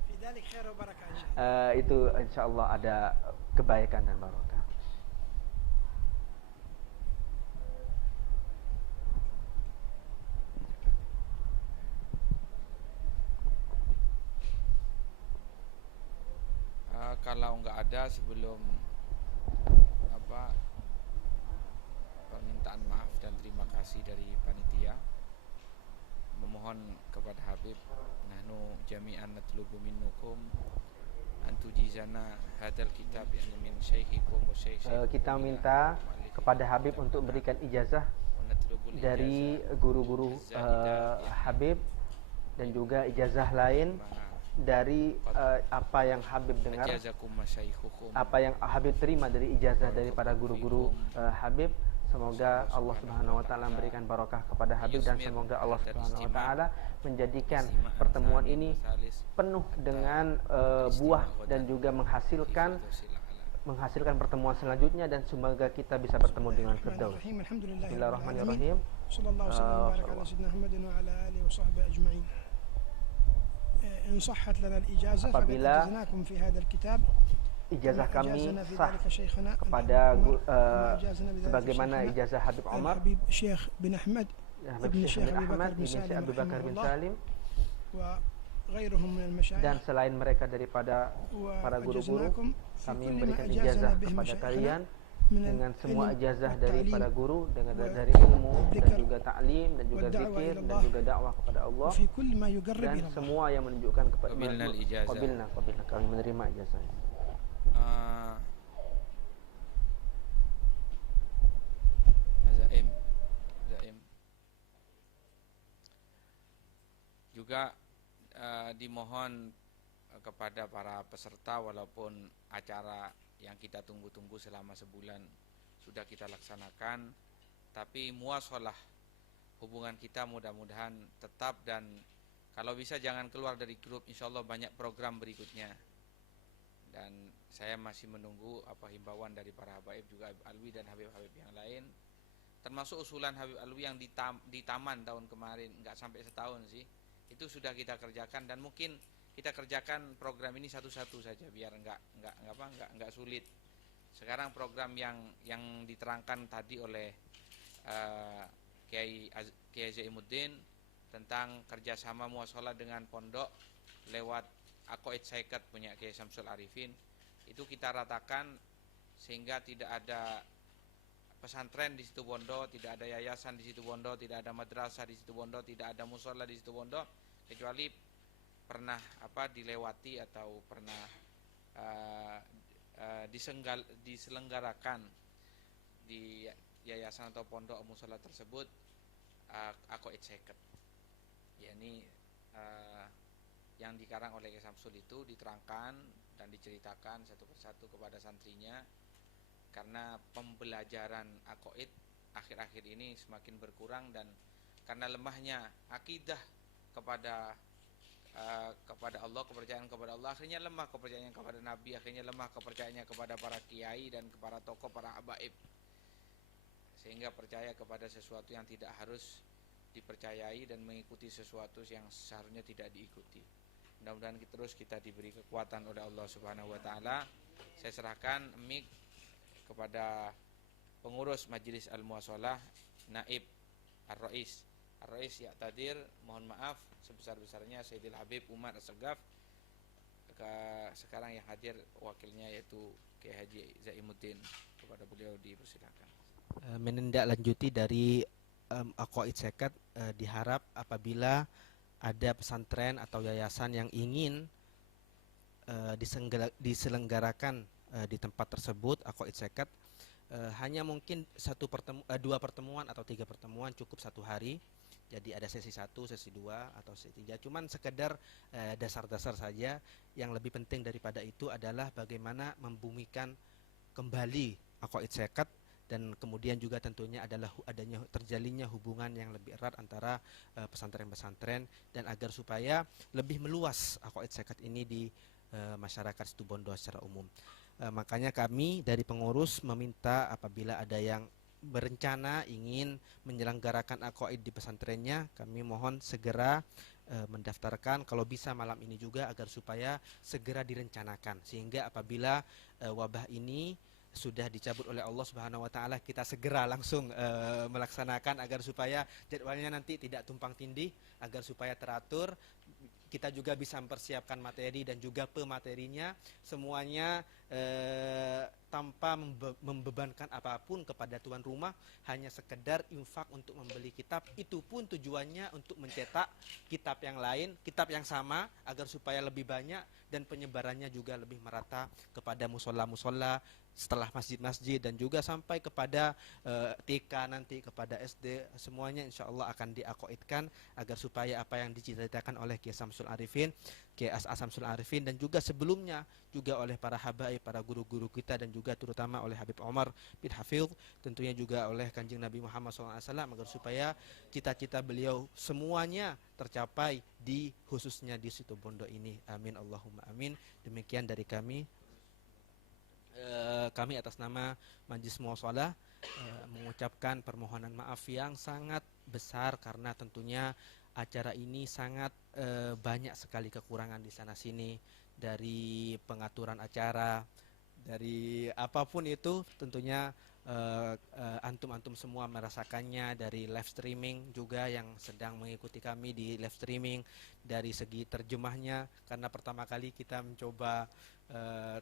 في ذلك خير وبركة إن شاء الله. Itu insya Allah ada kebaikan dan barokah. kalau nggak ada sebelum apa permintaan maaf dan terima kasih dari panitia, memohon kepada Habib, nahnu jami'an natlubu minnukum antujizana hadal kitab yani min syaihikum wa syekh. Kita minta kepada Habib untuk berikan ijazah dari guru-guru Habib dan juga ijazah lain dari apa yang Habib dengar, apa yang Habib terima dari ijazah dari para guru-guru Habib. Semoga Allah Subhanahu wa taala memberikan barokah kepada Habib dan semoga Allah Subhanahu wa taala menjadikan pertemuan ini penuh dengan buah dan juga menghasilkan pertemuan selanjutnya dan semoga kita bisa bertemu dengan Firdaus. Bismillahirrahmanirrahim. Sallallahu alaihi wa sallam. Apabila ijazah kami sah kepada sebagaimana ijazah Habib Omar, Habib Syekh bin Ahmad, Ibn Syekh Abu Bakar bin Salim, dan selain mereka daripada para guru-guru, kami memberikan ijazah kepada kalian dengan semua ijazah dari para guru, dengan dari ilmu dan juga ta'lim dan juga zikir dan juga dakwah kepada Allah dan semua yang menunjukkan kepada qabilna kami menerima ijazah. Zaim juga dimohon kepada para peserta, walaupun acara yang kita tunggu-tunggu selama sebulan sudah kita laksanakan, tapi muashalah hubungan kita mudah-mudahan tetap, dan kalau bisa jangan keluar dari grup. Insyaallah banyak program berikutnya, dan saya masih menunggu apa himbauan dari para habaib juga, Habib Alwi dan Habib-Habib yang lain, termasuk usulan Habib Alwi yang di taman tahun kemarin, nggak sampai setahun sih, itu sudah kita kerjakan, dan mungkin kita kerjakan program ini satu-satu saja biar nggak sulit. Sekarang program yang diterangkan tadi oleh Kiai Zaimuddin tentang kerjasama muashalah dengan pondok lewat Aqaid Saikat punya Kiai Samsul Arifin, itu kita ratakan sehingga tidak ada pesantren di situ Bondo, tidak ada yayasan di situ Bondo, tidak ada madrasah di situ Bondo, tidak ada mushola di situ Bondo, kecuali pernah dilewati atau pernah diselenggarakan di yayasan atau pondok mushola tersebut Aqaid Saikat, yakni yang dikarang oleh Kiai Samsul itu diterangkan dan diceritakan satu persatu kepada santrinya, karena pembelajaran aqaid akhir-akhir ini semakin berkurang, dan karena lemahnya akidah kepada Allah, kepercayaan kepada Allah, akhirnya lemah kepercayaan kepada Nabi, akhirnya lemah kepercayaannya kepada para kiai dan kepada tokoh para habaib, sehingga percaya kepada sesuatu yang tidak harus dipercayai dan mengikuti sesuatu yang seharusnya tidak diikuti. Mudah-mudahan kita diberi kekuatan oleh Allah Subhanahu wa taala. Saya serahkan mic kepada pengurus Majelis Al-Muwasalah, Naib Ar-Rais ya Tadir, mohon maaf sebesar-besarnya Sayyidil Habib Umar As-Sagaf. Sekarang yang hadir wakilnya yaitu Kiai Haji Zaimuddin, kepada beliau dipersilakan. Menindaklanjuti dari Aqaid Saikat, diharap apabila ada pesantren atau yayasan yang ingin diselenggarakan di tempat tersebut Aqaid Saikat, hanya mungkin dua pertemuan atau 3 pertemuan cukup 1 hari. Jadi ada sesi 1, sesi 2 atau sesi 3. Cuman sekedar dasar-dasar saja. Yang lebih penting daripada itu adalah bagaimana membumikan kembali Aqaid Saikat, dan kemudian juga tentunya adalah adanya terjalinnya hubungan yang lebih erat antara pesantren-pesantren, dan agar supaya lebih meluas Aqaid Saikat ini di masyarakat Situbondo secara umum. Makanya kami dari pengurus meminta apabila ada yang berencana ingin menyelenggarakan aqaid di pesantrennya, kami mohon segera mendaftarkan, kalau bisa malam ini juga, agar supaya segera direncanakan, sehingga apabila wabah ini sudah dicabut oleh Allah Subhanahu wa taala, kita segera langsung melaksanakan, agar supaya jadwalnya nanti tidak tumpang tindih, agar supaya teratur, kita juga bisa mempersiapkan materi dan juga pematerinya semuanya tanpa membebankan apapun kepada tuan rumah, hanya sekedar infak untuk membeli kitab. Itu pun tujuannya untuk mencetak kitab yang lain, kitab yang sama, agar supaya lebih banyak dan penyebarannya juga lebih merata kepada musola-musola, setelah masjid-masjid, dan juga sampai kepada TK nanti, kepada SD, semuanya insya Allah akan diakoidkan agar supaya apa yang dicita-citakan oleh Kiai Samsul Arifin, Kiai As Samsul Arifin, dan juga sebelumnya juga oleh para habaib, para guru-guru kita, dan juga terutama oleh Habib Omar bin Hafidh, tentunya juga oleh Kanjeng Nabi Muhammad SAW, agar supaya cita-cita beliau semuanya tercapai di khususnya di Situbondo ini. Amin Allahumma amin. Demikian dari kami. Kami atas nama Majlis Muwasalah mengucapkan permohonan maaf yang sangat besar, karena tentunya acara ini sangat banyak sekali kekurangan di sana sini, dari pengaturan acara, dari apapun itu tentunya antum-antum semua merasakannya, dari live streaming juga yang sedang mengikuti kami di live streaming, dari segi terjemahnya, karena pertama kali kita mencoba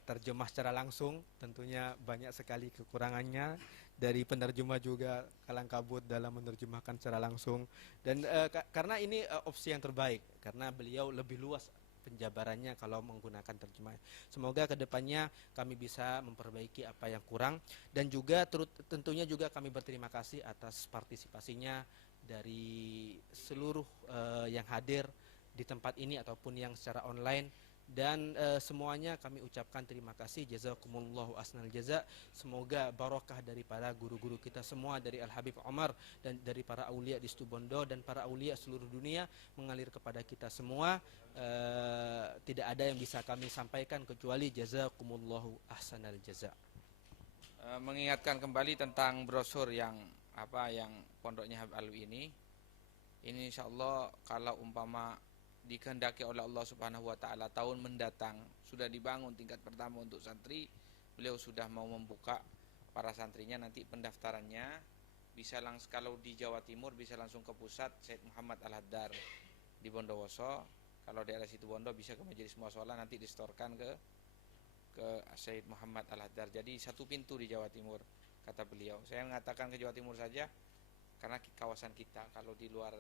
terjemah secara langsung, tentunya banyak sekali kekurangannya, dari penerjemah juga kalang kabut dalam menerjemahkan secara langsung, dan karena ini opsi yang terbaik, karena beliau lebih luas penjabarannya kalau menggunakan terjemah. Semoga kedepannya kami bisa memperbaiki apa yang kurang, dan juga tentunya juga kami berterima kasih atas partisipasinya dari seluruh yang hadir di tempat ini ataupun yang secara online, dan semuanya kami ucapkan terima kasih, jazakumullahu asnal jaza. Semoga barokah dari para guru-guru kita semua, dari Al Habib Omar dan dari para aulia di Situbondo dan para aulia seluruh dunia mengalir kepada kita semua. Tidak ada yang bisa kami sampaikan kecuali jazakumullahu ahsanal jaza. Mengingatkan kembali tentang brosur yang pondoknya Habib Alwi ini insyaallah kalau umpama dikehendaki oleh Allah Subhanahu wa taala tahun mendatang sudah dibangun tingkat pertama untuk santri, beliau sudah mau membuka para santrinya, nanti pendaftarannya bisa langsung, kalau di Jawa Timur bisa langsung ke pusat Syed Muhammad Al-Haddar di Bondowoso, kalau daerah Situbondo bisa ke Majelis Muwasalah, nanti distorkan ke Syed Muhammad Al-Haddar. Jadi satu pintu di Jawa Timur kata beliau. Saya mengatakan ke Jawa Timur saja karena kawasan kita, kalau di luar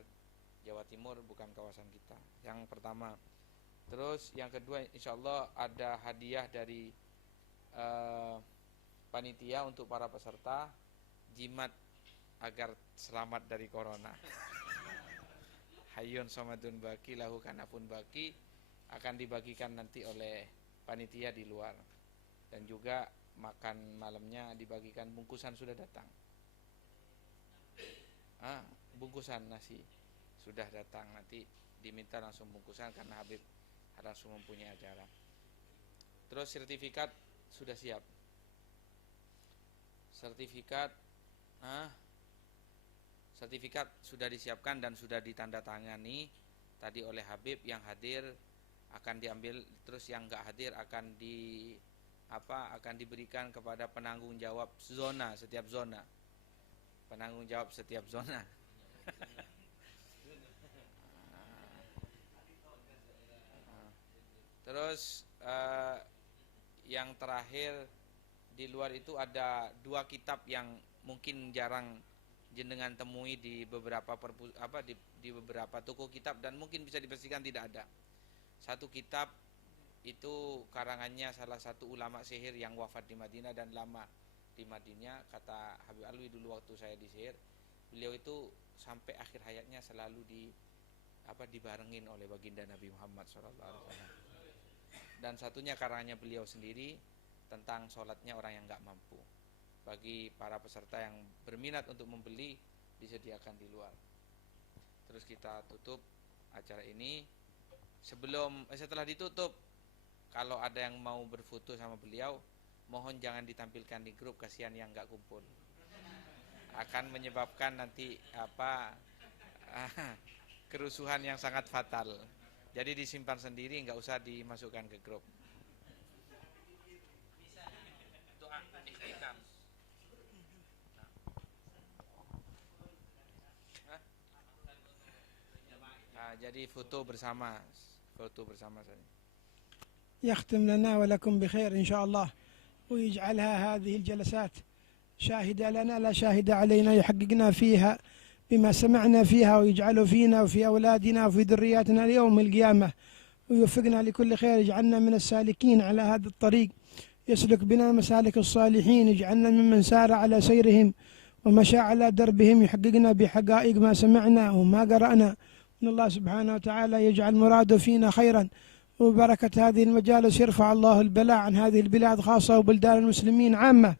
Jawa Timur bukan kawasan kita. Yang pertama. Terus yang kedua, insyaallah ada hadiah dari panitia untuk para peserta, jimat agar selamat dari corona. Hayyun somadun baki lahu kanapun baki, akan dibagikan nanti oleh panitia di luar. Dan juga makan malamnya dibagikan, bungkusan sudah datang. Bungkusan nasi sudah datang, nanti diminta langsung bungkusan karena Habib langsung mempunyai acara. Terus sertifikat sudah siap. Sertifikat sudah disiapkan dan sudah ditandatangani tadi oleh Habib. Yang hadir akan diambil, terus yang enggak hadir akan diberikan kepada penanggung jawab zona, setiap zona. Penanggung jawab setiap zona. Terus yang terakhir, di luar itu ada 2 kitab yang mungkin jarang jenengan temui di beberapa di beberapa toko kitab, dan mungkin bisa dipastikan tidak ada. Satu kitab itu karangannya salah satu ulama sihir yang wafat di Madinah dan lama di Madinah. Kata Habib Alwi dulu waktu saya di sihir, beliau itu sampai akhir hayatnya selalu dibarengin oleh baginda Nabi Muhammad SAW. Dan satunya karangannya beliau sendiri tentang sholatnya orang yang nggak mampu. Bagi para peserta yang berminat untuk membeli, disediakan di luar. Terus kita tutup acara ini. Setelah ditutup, kalau ada yang mau berfoto sama beliau, mohon jangan ditampilkan di grup, kasihan yang nggak kumpul. Akan menyebabkan nanti kerusuhan yang sangat fatal. Jadi disimpan sendiri, nggak usah dimasukkan ke grup. Jadi foto bersama foto bersama saja. يختم لنا ولكم بخير إن شاء الله، ويجعلها هذه الجلسات شاهدة لنا لا شاهدة علينا، يحققنا فيها بما سمعنا فيها، ويجعله فينا وفي أولادنا وفي ذرياتنا ليوم القيامة، ويوفقنا لكل خير، يجعلنا من السالكين على هذا الطريق، يسلك بنا مسالك الصالحين، يجعلنا ممن سار على سيرهم ومشى على دربهم، يحققنا بحقائق ما سمعنا وما قرأنا، من الله سبحانه وتعالى يجعل مراده فينا خيرا، وبركة هذه المجالس يرفع الله البلاء عن هذه البلاد خاصة وبلدان المسلمين عامة،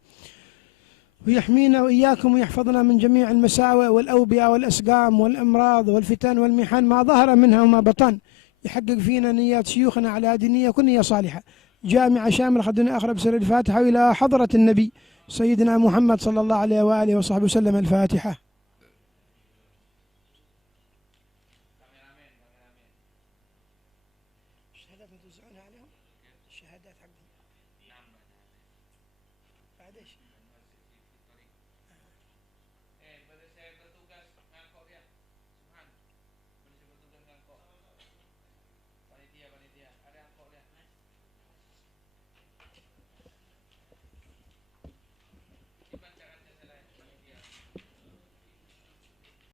ويحمينا وإياكم ويحفظنا من جميع المساوئ والأوبئة والأسقام والأمراض والفتن والمحن ما ظهر منها وما بطن، يحقق فينا نيات شيوخنا على هذه النية كل نية صالحة جامعة شاملة. خذنا أخر بسر الفاتحة إلى حضرة النبي سيدنا محمد صلى الله عليه وآله وصحبه وسلم. الفاتحة. الشهادات توزعونها عليهم؟ الشهادات حقهم بعد ايش؟